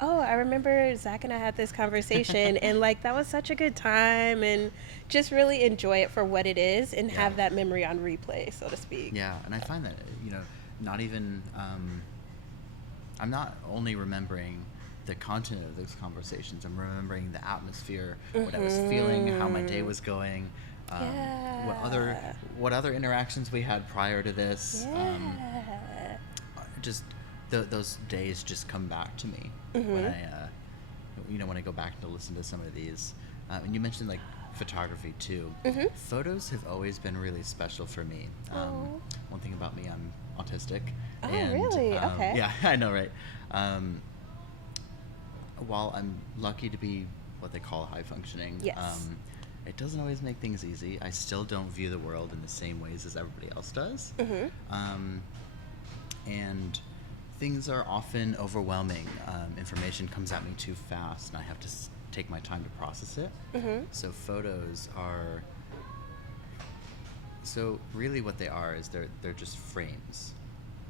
oh, I remember Zach and I had this conversation and like that was such a good time, and just really enjoy it for what it is and have that memory on replay, so to speak. Yeah, and I find that, not even, I'm not only remembering the content of those conversations, I'm remembering the atmosphere, what I was feeling, how my day was going, what other interactions we had prior to this. Just those days just come back to me when I go back to listen to some of these. And you mentioned like photography too. Photos have always been really special for me. One thing about me, I'm autistic. Oh, and, really? Okay. Yeah, I know, right? While I'm lucky to be what they call high functioning, Yes. it doesn't always make things easy. I still don't view the world in the same ways as everybody else does. And things are often overwhelming. Information comes at me too fast, and I have to take my time to process it. So photos are... So really what they are is they're just frames.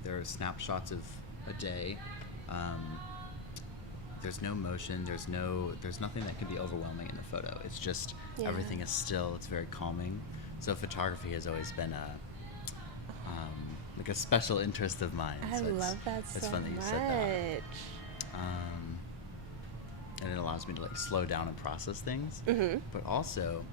They're snapshots of a day. There's no motion, there's nothing that can be overwhelming in the photo. It's just everything is still, it's very calming. So photography has always been like a special interest of mine. I So love that so it's fun that you said that. And it allows me to like slow down and process things. But also,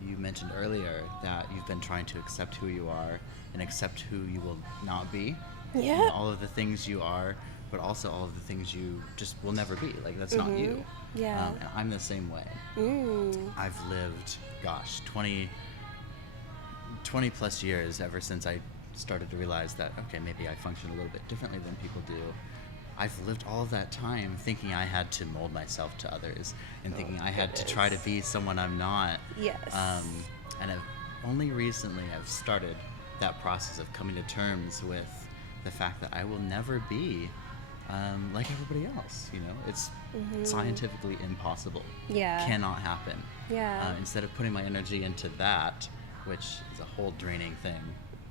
you mentioned earlier that you've been trying to accept who you are and accept who you will not be. Yeah. All of the things you are, but also all of the things you just will never be. Like, that's not you. Yeah. And I'm the same way. I've lived, 20 plus years ever since I started to realize that, okay, maybe I function a little bit differently than people do. I've lived all of that time thinking I had to mold myself to others and thinking I had to try to be someone I'm not. Yes. And only recently I've started that process of coming to terms with the fact that I will never be like everybody else. It's scientifically impossible. Yeah. Cannot happen. Yeah. Instead of putting my energy into that, which is a whole draining thing,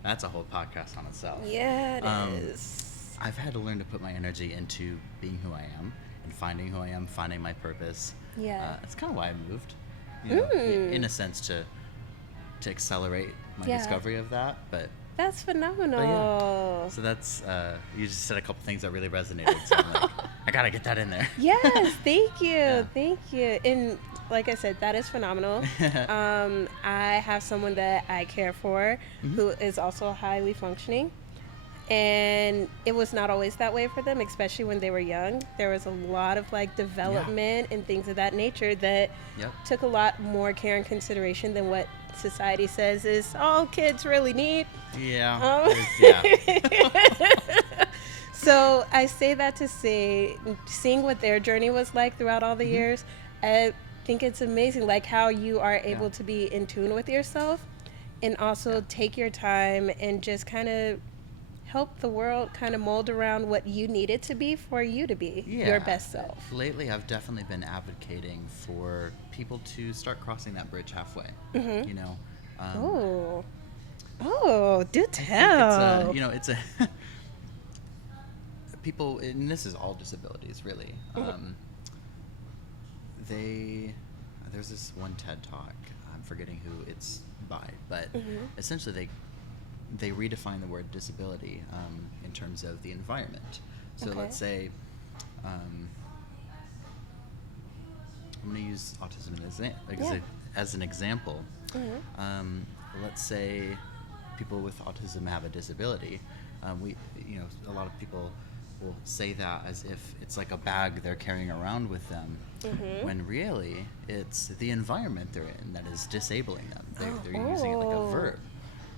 that's a whole podcast on itself. Yeah, it is. I've had to learn to put my energy into being who I am and finding who I am, finding my purpose. Yeah. That's kind of why I moved, in a sense to accelerate my discovery of that. But that's phenomenal. yeah. So that's you just said a couple things that really resonated. So I'm like, I gotta get that in there. Yes, thank you, Yeah. thank you. And like I said, that is phenomenal. I have someone that I care for who is also highly functioning. And it was not always that way for them, especially when they were young. There was a lot of like development and things of that nature that took a lot more care and consideration than what society says is all kids really need. Yeah. So I say that to say, seeing what their journey was like throughout all the years, I think it's amazing, like how you are able to be in tune with yourself and also take your time and just kind of help the world kind of mold around what you need it to be for you to be your best self. Lately, I've definitely been advocating for people to start crossing that bridge halfway. Do tell. It's a people, and this is all disabilities really. There's this one TED talk. I'm forgetting who it's by, but essentially they redefine the word disability in terms of the environment. So let's say, I'm going to use autism as an example. Let's say people with autism have a disability. A lot of people will say that as if it's like a bag they're carrying around with them, when really it's the environment they're in that is disabling them. They're using it like a verb.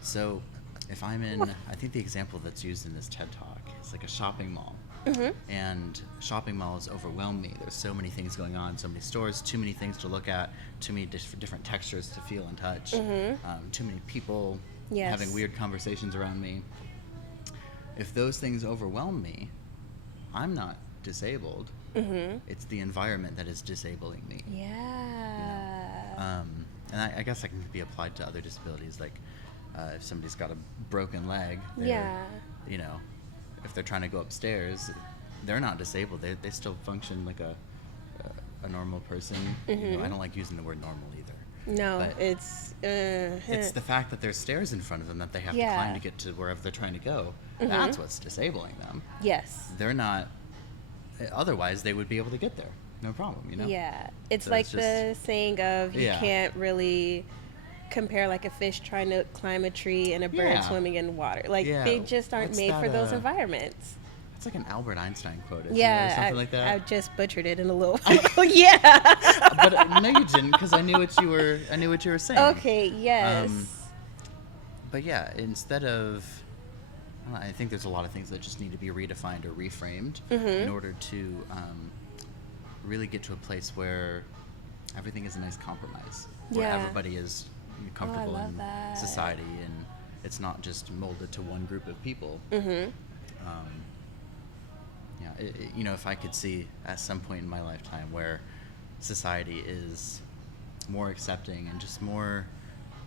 So if I'm in, I think the example that's used in this TED Talk is like a shopping mall. And shopping malls overwhelm me. There's so many things going on, so many stores, too many things to look at, too many different textures to feel and touch, too many people having weird conversations around me. if those things overwhelm me, I'm not disabled. It's the environment that is disabling me. Yeah. And I guess that can be applied to other disabilities, like if somebody's got a broken leg, Yeah. you know, if they're trying to go upstairs, they're not disabled. They still function like a normal person. You know, I don't like using the word normal either. No, But it's it's the fact that there's stairs in front of them that they have to climb to get to wherever they're trying to go. That's what's disabling them. yes. They're not. Otherwise, they would be able to get there, no problem. You know. Yeah. It's So like it's the saying of you Yeah. can't really compare like a fish trying to climb a tree and a bird Yeah. swimming in water. Like Yeah. they just aren't What's made for that, those environments. It's like an Albert Einstein quote, isn't it, or Yeah, something like I that. just butchered it in a little. Yeah. But no, you didn't, because I knew what you were saying. Okay. Yes. But yeah, instead of, I think there's a lot of things that just need to be redefined or reframed in order to really get to a place where everything is a nice compromise, where Yeah. everybody is comfortable love in that. society, and it's not just molded to one group of people. Yeah, you know, if I could see at some point in my lifetime where society is more accepting and just more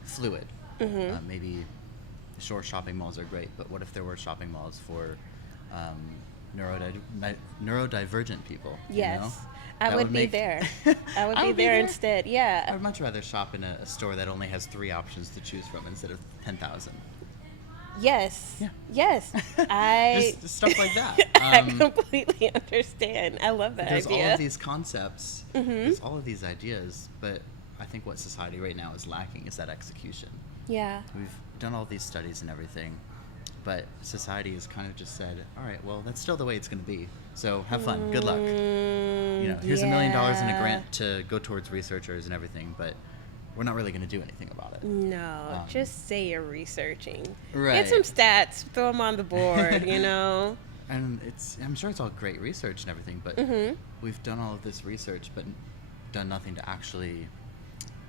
fluid, maybe sure, shopping malls are great, but what if there were shopping malls for neurodivergent people? Yes. You know? I That would be make- there. I would I be would be there there. instead. I Yeah. would much rather shop in a store that only has 3 options to choose from instead of 10,000. Yes. Yeah. Yes. I Just stuff like that. I completely understand. I love that There's idea. all of these concepts, there's all of these ideas, but I think what society right now is lacking is that execution. Yeah. We've done all these studies and everything, but society has kind of just said, all right, well, that's still the way it's going to be. So have fun. Good luck. You know, here's $1 million in a grant to go towards researchers and everything, but we're not really going to do anything about it. No, just say you're researching. Right. Get some stats, throw them on the board, you know? And I'm sure it's all great research and everything, but we've done all of this research, but done nothing to actually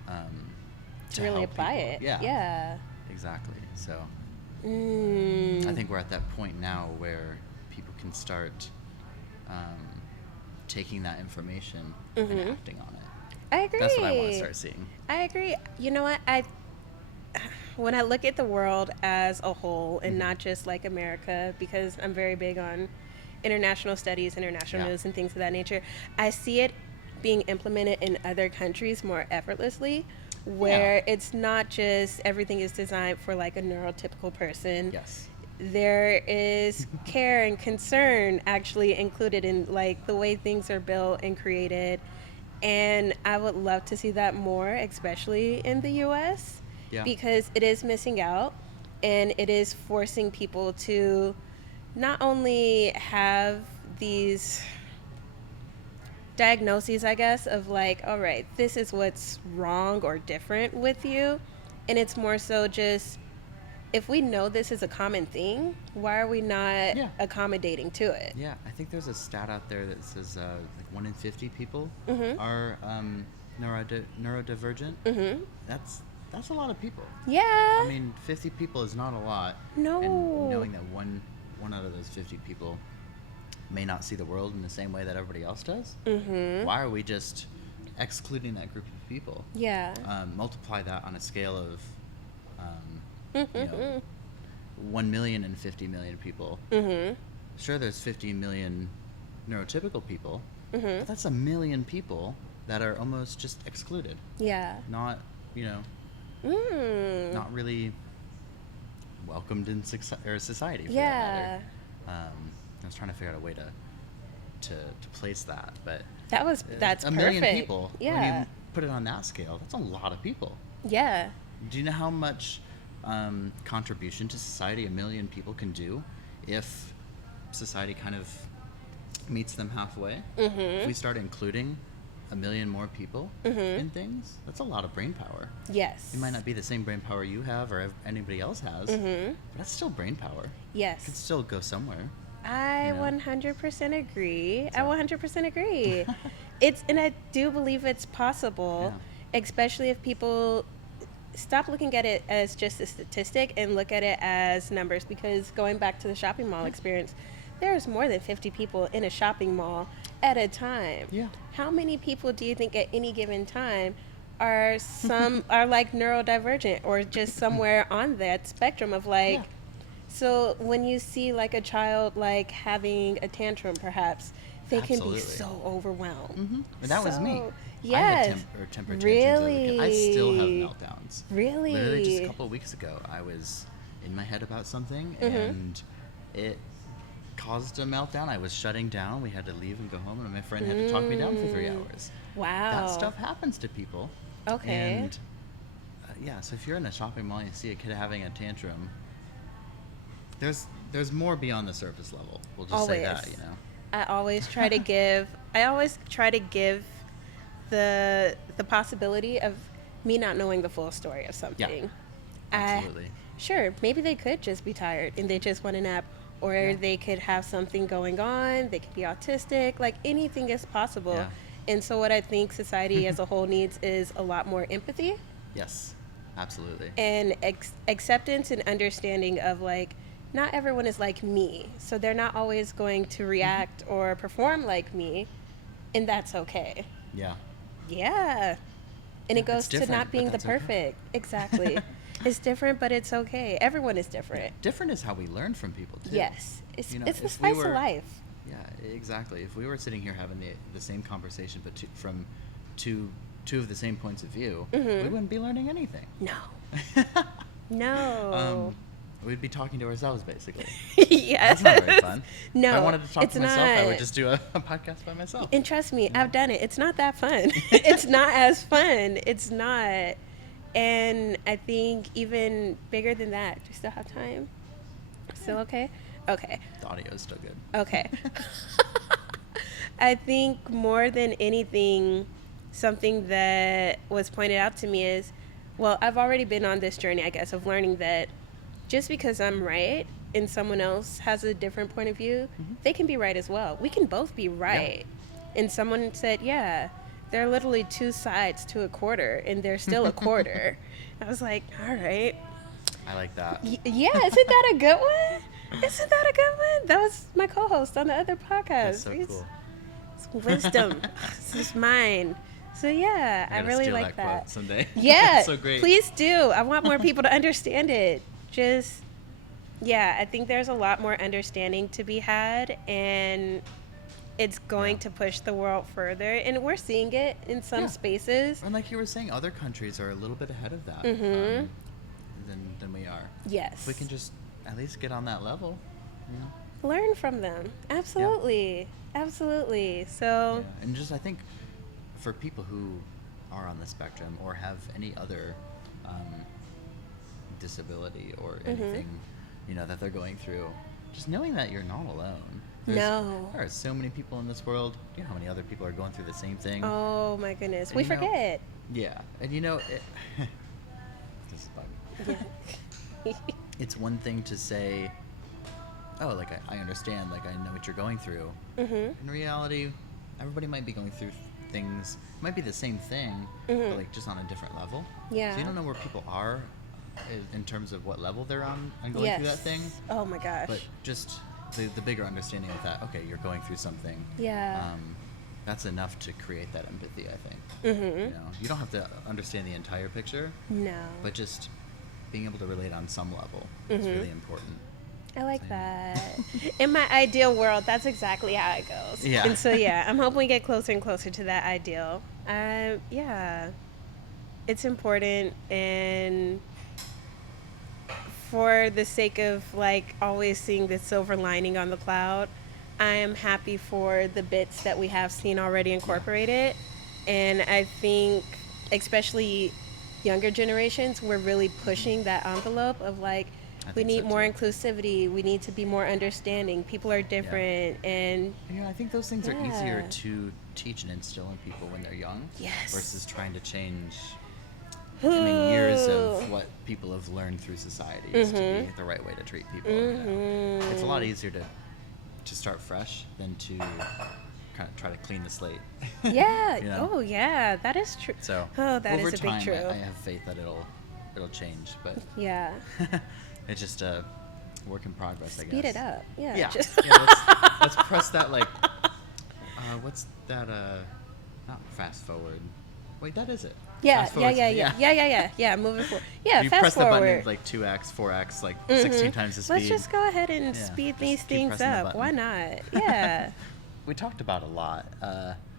To really help apply people. it. Yeah. Yeah. Exactly. So Mm. I think we're at that point now where people can start taking that information and acting on it. I agree. That's what I want to start seeing. I agree. You know what? When I look at the world as a whole and not just like America, because I'm very big on international studies, international news, and things of that nature, I see it being implemented in other countries more effortlessly, where it's not just everything is designed for like a neurotypical person. Yes. There is care and concern actually included in like the way things are built and created. And I would love to see that more, especially in the US, because it is missing out and it is forcing people to not only have these diagnoses, I guess, of like, all right, this is what's wrong or different with you. And it's more so just, if we know this is a common thing, why are we not accommodating to it? Yeah, I think there's a stat out there that says like 1 in 50 people are neurodivergent. That's a lot of people. Yeah. I mean, 50 people is not a lot. No. And knowing that one out of those 50 people may not see the world in the same way that everybody else does. Why are we just excluding that group of people? Yeah. Multiply that on a scale of, you know, 1 million and 50 million people. Sure, there's 50 million neurotypical people, but that's 1 million people that are almost just excluded. Yeah. Not, you know, not really welcomed in society for that matter. I was trying to figure out a way to place that, but that's a million perfect. people. Yeah. When you put it on that scale, that's a lot of people. Yeah. Do you know how much contribution to society 1 million people can do if society kind of meets them halfway? If we start including 1 million more people in things, that's a lot of brain power. Yes. It might not be the same brain power you have or anybody else has, but that's still brain power. Yes. It could still go somewhere. I 100% agree. I 100% agree. And I do believe it's possible, especially if people stop looking at it as just a statistic and look at it as numbers, because going back to the shopping mall experience, there's more than 50 people in a shopping mall at a time. Yeah. How many people do you think at any given time are are like neurodivergent or just somewhere on that spectrum of like, Yeah. so when you see like a child like having a tantrum, perhaps they can be Absolutely. so overwhelmed. Mm-hmm. And that was me. Yes. I had temper tantrums. Really? I still have meltdowns. Really? Literally just a couple of weeks ago, I was in my head about something, and it caused a meltdown. I was shutting down. We had to leave and go home, and my friend had to talk me down for 3 hours. Wow. That stuff happens to people. Okay. And yeah, so if you're in a shopping mall and you see a kid having a tantrum, there's more beyond the surface level. We'll just say that, you know. I always try to give the possibility of me not knowing the full story of something. Yeah. Absolutely. Sure, maybe they could just be tired and they just want a nap, or they could have something going on, they could be autistic, like anything is possible. Yeah. And so what I think society as a whole needs is a lot more empathy. Yes, absolutely. And acceptance and understanding of like, not everyone is like me, so they're not always going to react or perform like me, and that's okay. Yeah. Yeah. And it goes It's to different, not but being the that's okay. perfect. Exactly. It's different, but it's okay. Everyone is different. Different is how we learn from people too. Yes. It's You know, it's the if we spice were- of life. Yeah, exactly. If we were sitting here having the same conversation, but from two of the same points of view, we wouldn't be learning anything. No. No. We'd be talking to ourselves, basically. Yes. That's not very fun. No, If I wanted to talk it's to myself, I not. would just do a podcast by myself. And trust me, I've done it. It's not that fun. It's not as fun. It's not. And I think even bigger than that, do you still have time? Still okay? Okay. The audio is still good. Okay. I think more than anything, something that was pointed out to me is, well, I've already been on this journey, I guess, of learning that just because I'm right and someone else has a different point of view, they can be right as well. We can both be right. And someone said, yeah, there are literally two sides to a quarter, and there's still a quarter. I was like, all right. I like that. Yeah, isn't that a good one? Isn't that a good one? That was my co-host on the other podcast. That's so cool. It's wisdom. This is mine. So yeah, I gotta really steal like that quote that. someday. Yeah, It's so great. please do. I want more people to understand it. Just, yeah, I think there's a lot more understanding to be had, and it's going to push the world further. And we're seeing it in some spaces. And like you were saying, other countries are a little bit ahead of that than we are. Yes. If we can just at least get on that level. You know? Learn from them. Absolutely. Absolutely. So, Yeah. And just I think for people who are on the spectrum or have any other disability or anything, you know, that they're going through, just knowing that you're not alone. No. There are so many people in this world. You know how many other people are going through the same thing? oh my goodness. And We you know- forget. Yeah. And you know, this is bugging. Yeah. It's one thing to say, oh, like I understand, like I know what you're going through. Mhm. In reality, everybody might be going through things, might be the same thing, Mhm. but like just on a different level. Yeah. So you don't know where people are in terms of what level they're on and going Yes. through that thing. Oh my gosh. But just the bigger understanding of that, okay, you're going through something. Yeah. That's enough to create that empathy, I think. Mhm. You know, you don't have to understand the entire picture, No. but just being able to relate on some level is really important. I like So, that. In my ideal world, that's exactly how it goes. Yeah. And so, yeah, I'm hoping we get closer and closer to that ideal. Yeah. It's important, and for the sake of like always seeing the silver lining on the cloud, I am happy for the bits that we have seen already incorporated. And I think especially younger generations, we're really pushing that envelope of like, I we think need so, more too. inclusivity, we need to be more understanding, people are different, and You know, I think those things are Yeah. easier to teach and instill in people when they're young. Yes. Versus trying to change, years of Ooh. what people have learned through society is to be the right way to treat people. You know? It's a lot easier to start fresh than to kind of try to clean the slate. Yeah. You know? Oh, yeah. That is true. So Oh, that over is a time, big true. I have faith that it'll it'll change, but Yeah. it's just a work in progress, I guess. Speed it up. Yeah. Yeah. Just Let's press that, like, what's that, not fast forward. Wait, that is it. Yeah, Fast forward, yeah. Moving forward. Yeah, you fast press forward. the button like 2x, 4x, like 16 times the speed. Let's just go ahead and Yeah, speed just these keep things pressing the up. button. Why not? Yeah. We talked about a lot.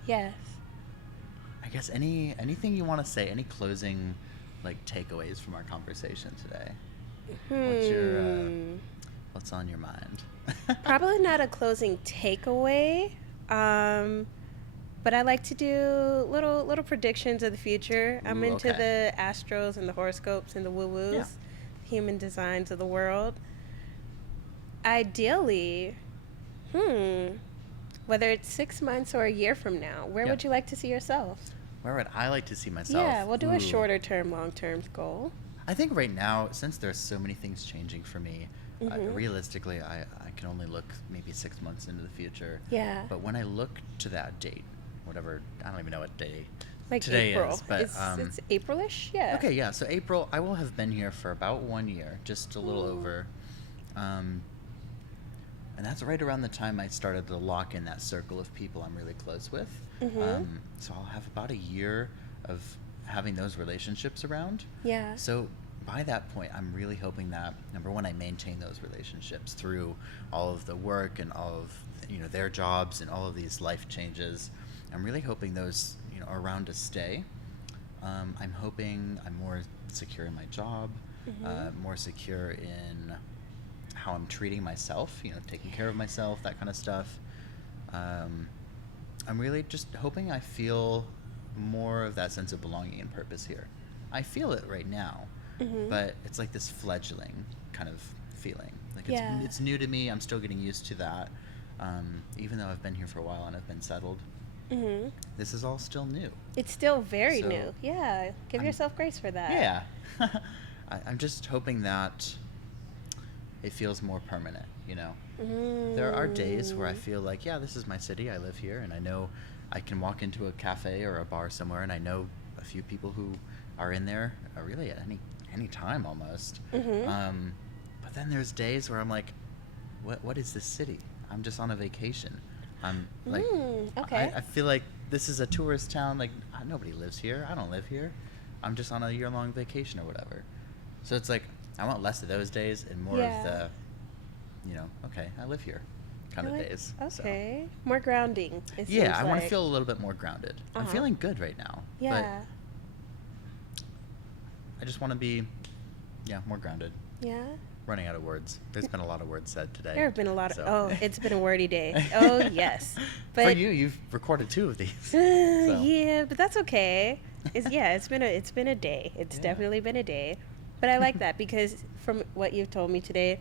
Yes. I guess anything you want to say, any closing like takeaways from our conversation today? What's on your mind? Probably not a closing takeaway, but I like to do little predictions of the future. I'm Ooh, into okay. the astros and the horoscopes and the woo-woos, Yeah. human designs of the world. Ideally, whether it's 6 months or a year from now, where Yeah. would you like to see yourself? Where would I like to see myself? Yeah, we'll do a Ooh. shorter term, long term goal. I think right now, since there's so many things changing for me, realistically, I can only look maybe 6 months into the future. Yeah. But when I look to that date, whatever, I don't even know what day Like today April. is, but It's April-ish, yeah. okay, yeah. So April, I will have been here for about 1 year, just a little over. And that's right around the time I started to lock in that circle of people I'm really close with. So I'll have about a year of having those relationships around. Yeah. So by that point, I'm really hoping that, number one, I maintain those relationships through all of the work and all of their jobs and all of these life changes. I'm really hoping those are around to stay. I'm hoping I'm more secure in my job, more secure in how I'm treating myself, taking care of myself, that kind of stuff. I'm really just hoping I feel more of that sense of belonging and purpose here. I feel it right now, but it's like this fledgling kind of feeling. Like it's new to me. I'm still getting used to that. Even though I've been here for a while and I've been settled, this is all still new. It's still very So, new. Yeah. Give yourself grace for that. Yeah. I'm just hoping that it feels more permanent, There are days where I feel like, yeah, this is my city, I live here, and I know I can walk into a cafe or a bar somewhere, and I know a few people who are in there really at any time almost. But then there's days where I'm like, what is this city? I'm just on a vacation. I'm like, okay. I feel like this is a tourist town. Like, nobody lives here. I don't live here. I'm just on a year-long vacation or whatever. So it's like, I want less of those days and more of the, okay, I live here kind of days. Okay. More grounding. Yeah, I want to feel a little bit more grounded. I'm feeling good right now. Yeah. But I just want to be, more grounded. Yeah. Running out of words. There's been a lot of words said today. There have been a lot of. so. Oh, it's been a wordy day. Oh yes. But for you've recorded 2 of these. So. Yeah, but that's okay. It's been a day. It's definitely been a day. But I like that because from what you've told me today,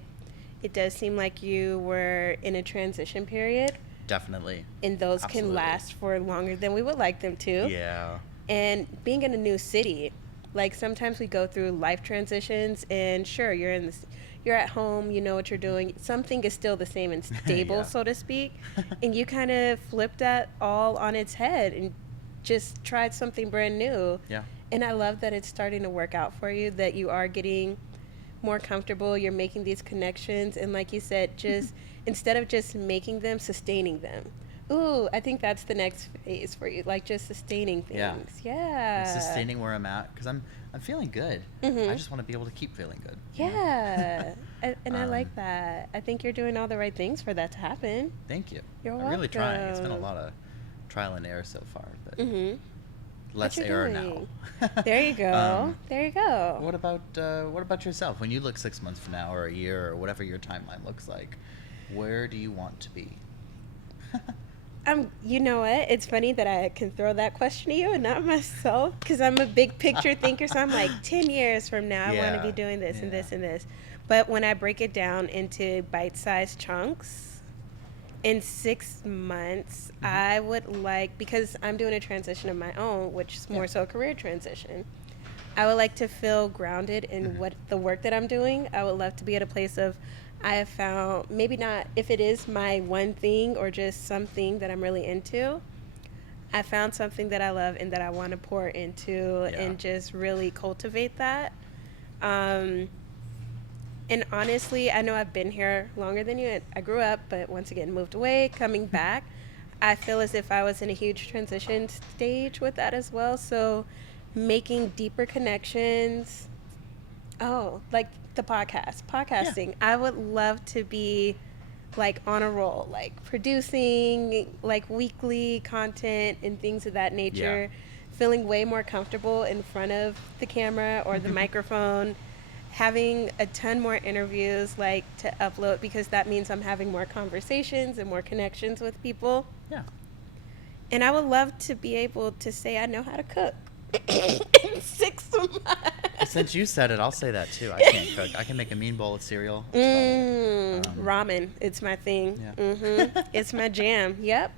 it does seem like you were in a transition period. Definitely. And those Absolutely. can last for longer than we would like them to. Yeah. And being in a new city, like sometimes we go through life transitions and sure, you're at home, you know what you're doing. Something is still the same and stable, so to speak. And you kind of flipped that all on its head and just tried something brand new. Yeah. And I love that it's starting to work out for you, that you are getting more comfortable, you're making these connections, and like you said, just instead of just making them, sustaining them. Ooh, I think that's the next phase for you, like just sustaining things. Yeah. Sustaining where I'm at, because I'm feeling good. I just want to be able to keep feeling good. Yeah. And I like that. I think you're doing all the right things for that to happen. Thank you. You're I'm really trying. It's been a welcome. lot of trial and error so far, but less What you error doing? now. There you go. There you go. What about yourself? When you look 6 months from now, or a year, or whatever your timeline looks like, where do you want to be? You know what? It's funny that I can throw that question to you and not myself, because I'm a big picture thinker. So I'm like, 10 years from now, I want to be doing this and this and this. But when I break it down into bite-sized chunks, in 6 months, I would like, because I'm doing a transition of my own, which is more so a career transition, I would like to feel grounded in what the work that I'm doing. I would love to be at a place of, I have found, maybe not if it is my one thing or just something that I'm really into, I found something that I love and that I want to pour into and just really cultivate that. Um, and honestly, I know I've been here longer than you. I grew up, but once again, moved away, coming back. I feel as if I was in a huge transition stage with that as well. So making deeper connections. Oh, like the Yeah. podcasting. I would love to be like on a roll, like producing like weekly content and things of that Yeah. nature, feeling way more comfortable in front of the camera or the microphone, having a ton more interviews like to upload because that means I'm having more conversations and more connections with people. Yeah. And I would love to be able to say I know how to cook in 6 months. Well, since you said it, I'll say that too. I can't cook. I can make a mean bowl of cereal. That's about it. Ramen, it's my thing. Yeah. It's my jam. Yep.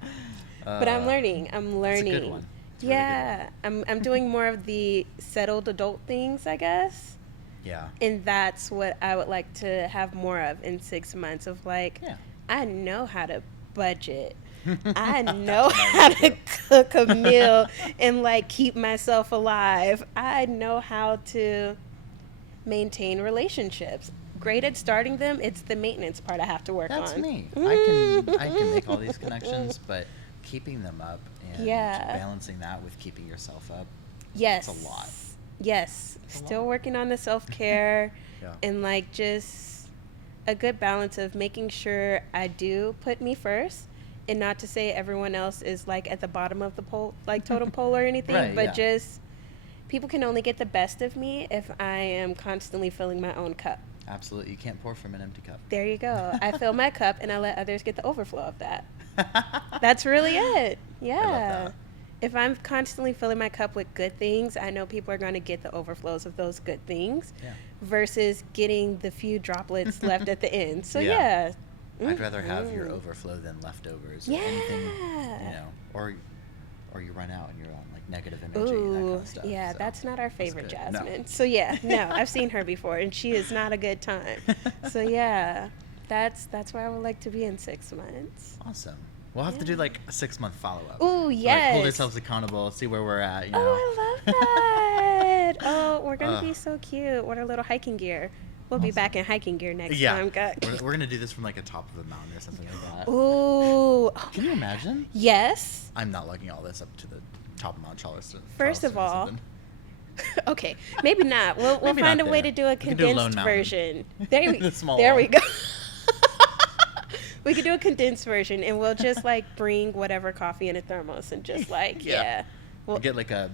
But I'm learning. I'm learning. That's a good one. It's a really Yeah, I'm doing more of the settled adult things, I guess. Yeah. And that's what I would like to have more of in 6 months of like, Yeah. I know how to budget. I know how to cook a meal and like keep myself alive. I know how to maintain relationships. Great at starting them. It's the maintenance part I have to work That's on. me. I can make all these connections, but keeping them up and Yeah. balancing that with keeping yourself up. Yes. It's a lot. Yes. It's a Still lot. working on the self-care Yeah. and like just a good balance of making sure I do put me first and not to say everyone else is like at the bottom of the pole, like totem pole or anything, Right, but yeah. just people can only get the best of me if I am constantly filling my own cup. Absolutely. You can't pour from an empty cup. There you go. I fill my cup and I let others get the overflow of that. That's really it. Yeah. that. If I'm constantly filling my cup with good things, I know people are going to get the overflows of those good things Yeah. versus getting the few droplets left at the end. So, Yeah. yeah. I'd rather have your Mhm. overflow than leftovers. Yeah. Or anything, or you run out and you're on like negative energy, that kind Ooh, of stuff. yeah, so that's not our favorite good. No. Jasmine. So, yeah, no, I've seen her before, and she is not a good time. So, yeah, that's where I would like to be in 6 months. Awesome. We'll have to do like a 6-month follow-up. Ooh, Like, yes. hold ourselves accountable, see where we're at, you know. Oh, I love that. Oh, we're going to be Ugh. so cute. What our little hiking gear. We'll be Awesome. back in hiking gear next Yeah. time. We're going to do this from like a top of a mountain or something like that. Ooh. Can you imagine? Yes. I'm not lugging all this up to the top of Mount Charleston. First of Charleston or all, something. okay, maybe not. We'll Maybe find not a way there. to do a We can do a Lone condensed Mountain. version. There we, The small there we one. go. We could do a condensed version, and we'll just like bring whatever coffee in a thermos and just like Yeah. yeah. We'll get like a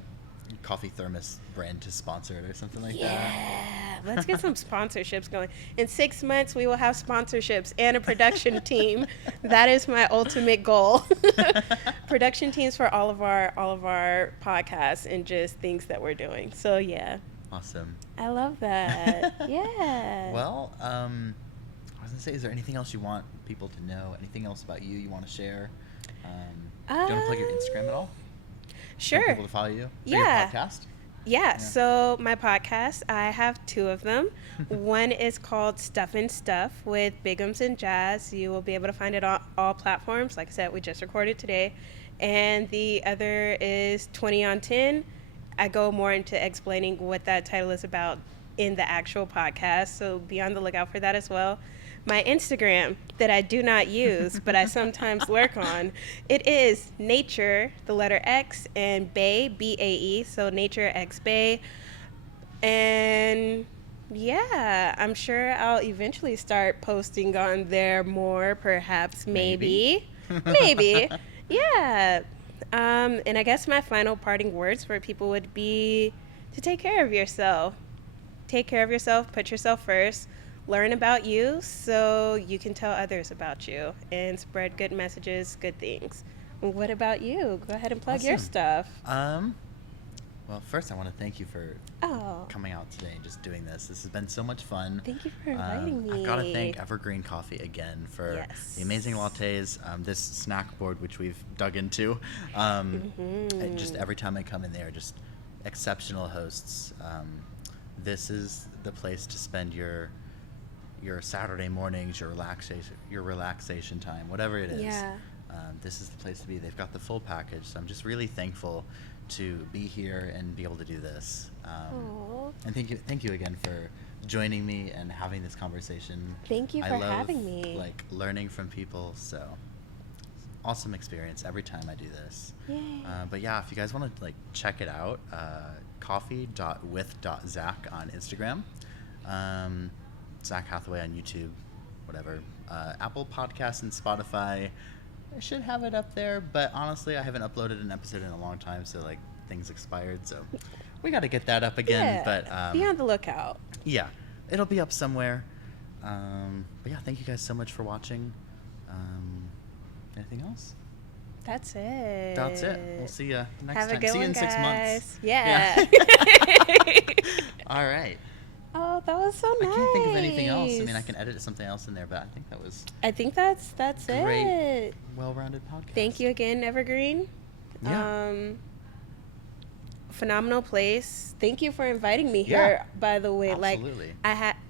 coffee thermos brand to sponsor it or something like that. Yeah, let's get some sponsorships going. In 6 months, we will have sponsorships and a production team. That is my ultimate goal. Production teams for all of our podcasts and just things that we're doing. So yeah, Awesome. I love that. Yeah. Well, I was gonna say, is there anything else you want people to know? Anything else about you want to share? Do you want to plug your Instagram at all? For Sure. people to follow you. For Yeah. Your podcast. Yeah, so my podcast, I have 2 of them. One is called Stuff and Stuff with Bigums and Jazz. You will be able to find it on all platforms. Like I said, we just recorded today. And the other is 20 on 10. I go more into explaining what that title is about in the actual podcast, so be on the lookout for that as well. My Instagram that I do not use, but I sometimes lurk on, it is Nature, the letter X, and Bay, B-A-E, so Nature X Bay. And yeah, I'm sure I'll eventually start posting on there more, perhaps, maybe. Maybe. Yeah. And I guess my final parting words for people would be to take care of yourself. Take care of yourself, put yourself first. Learn about you so you can tell others about you and spread good messages, good things. What about you? Go ahead and plug your Awesome. stuff. Well, first I want to thank you for Oh, coming out today and just doing this. This has been so much fun. thank you for inviting me. I've got to thank Evergreen Coffee again for Yes. the amazing lattes, this snack board which we've dug into. And just every time I come in there, just exceptional hosts. This is the place to spend your Saturday mornings, your relaxation time, whatever it is. Yeah. this is the place to be. They've got the full package, so I'm just really thankful to be here and be able to do this. And thank you again for joining me and having this conversation. Thank you for having me. Like learning from people, so awesome experience every time I do this. Yay. But yeah, if you guys want to like check it out, coffee.with.zach on Instagram, Zach Hathaway on YouTube, whatever. Apple Podcasts and Spotify, I should have it up there, but honestly, I haven't uploaded an episode in a long time, so like things expired, so we got to get that up again. Yeah, but be on the lookout. Yeah, it'll be up somewhere. But yeah, thank you guys so much for watching. Anything else? That's it. That's it. We'll see you next Have time. a good See you one, in 6 months. guys. Yeah. All right. Oh, that was so nice. I can't think of anything else. I mean, I can edit something else in there, but I think that was I think that's great, it. well-rounded podcast. Thank you again, Evergreen. Yeah. Phenomenal place. Thank you for inviting me here. By the way, Absolutely.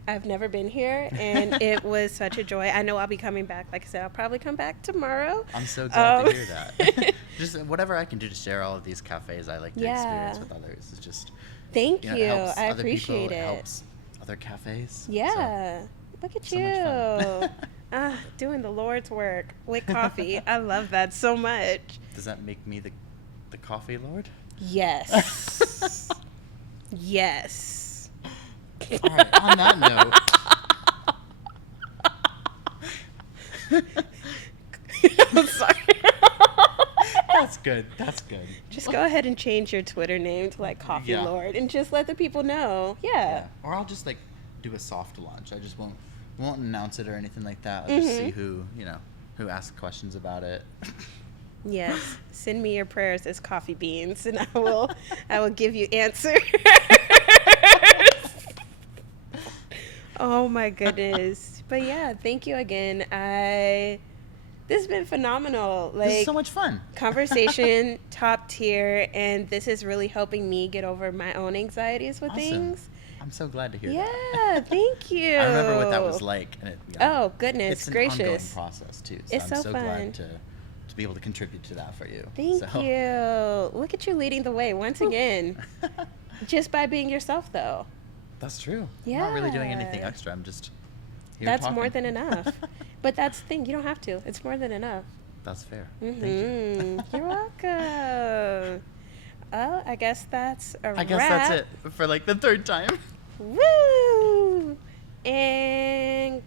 I've never been here, and it was such a joy. I know I'll be coming back. Like I said, I'll probably come back tomorrow. I'm so glad to hear that. Just whatever I can do to share all of these cafes I like to experience with others. It's just thank you. It helps I other appreciate people, it. It helps other cafes. Yeah. So, look at so you. much fun. Doing the Lord's work with coffee. I love that so much. Does that make me the coffee lord? Yes. Yes. All right, on that note. I'm sorry. That's good. That's good. Just go ahead and change your Twitter name to like Coffee Lord and just let the people know. Yeah. Or I'll just like do a soft launch. I just won't announce it or anything like that. I'll just see who asks questions about it. Yes. Send me your prayers as coffee beans and I will give you answers. Oh my goodness. But yeah, thank you again. This has been phenomenal. Like, this is so much fun. Conversation, top tier, and this is really helping me get over my own anxieties with things. I'm so glad to hear that. Yeah, thank you. I remember what that was like. And oh, goodness it's an gracious. ongoing process, too. So It's I'm so so fun. glad to be able to contribute to that for you. Thank you. Look at you leading the way once again. Just by being yourself, though. That's true. Yeah. I'm not really doing anything extra. I'm just here That's talking. more than enough. But that's the thing. You don't have to. It's more than enough. That's fair. Mm-hmm. Thank you. You're welcome. Oh, I guess that's a wrap. I guess that's it for like the third time. Woo! And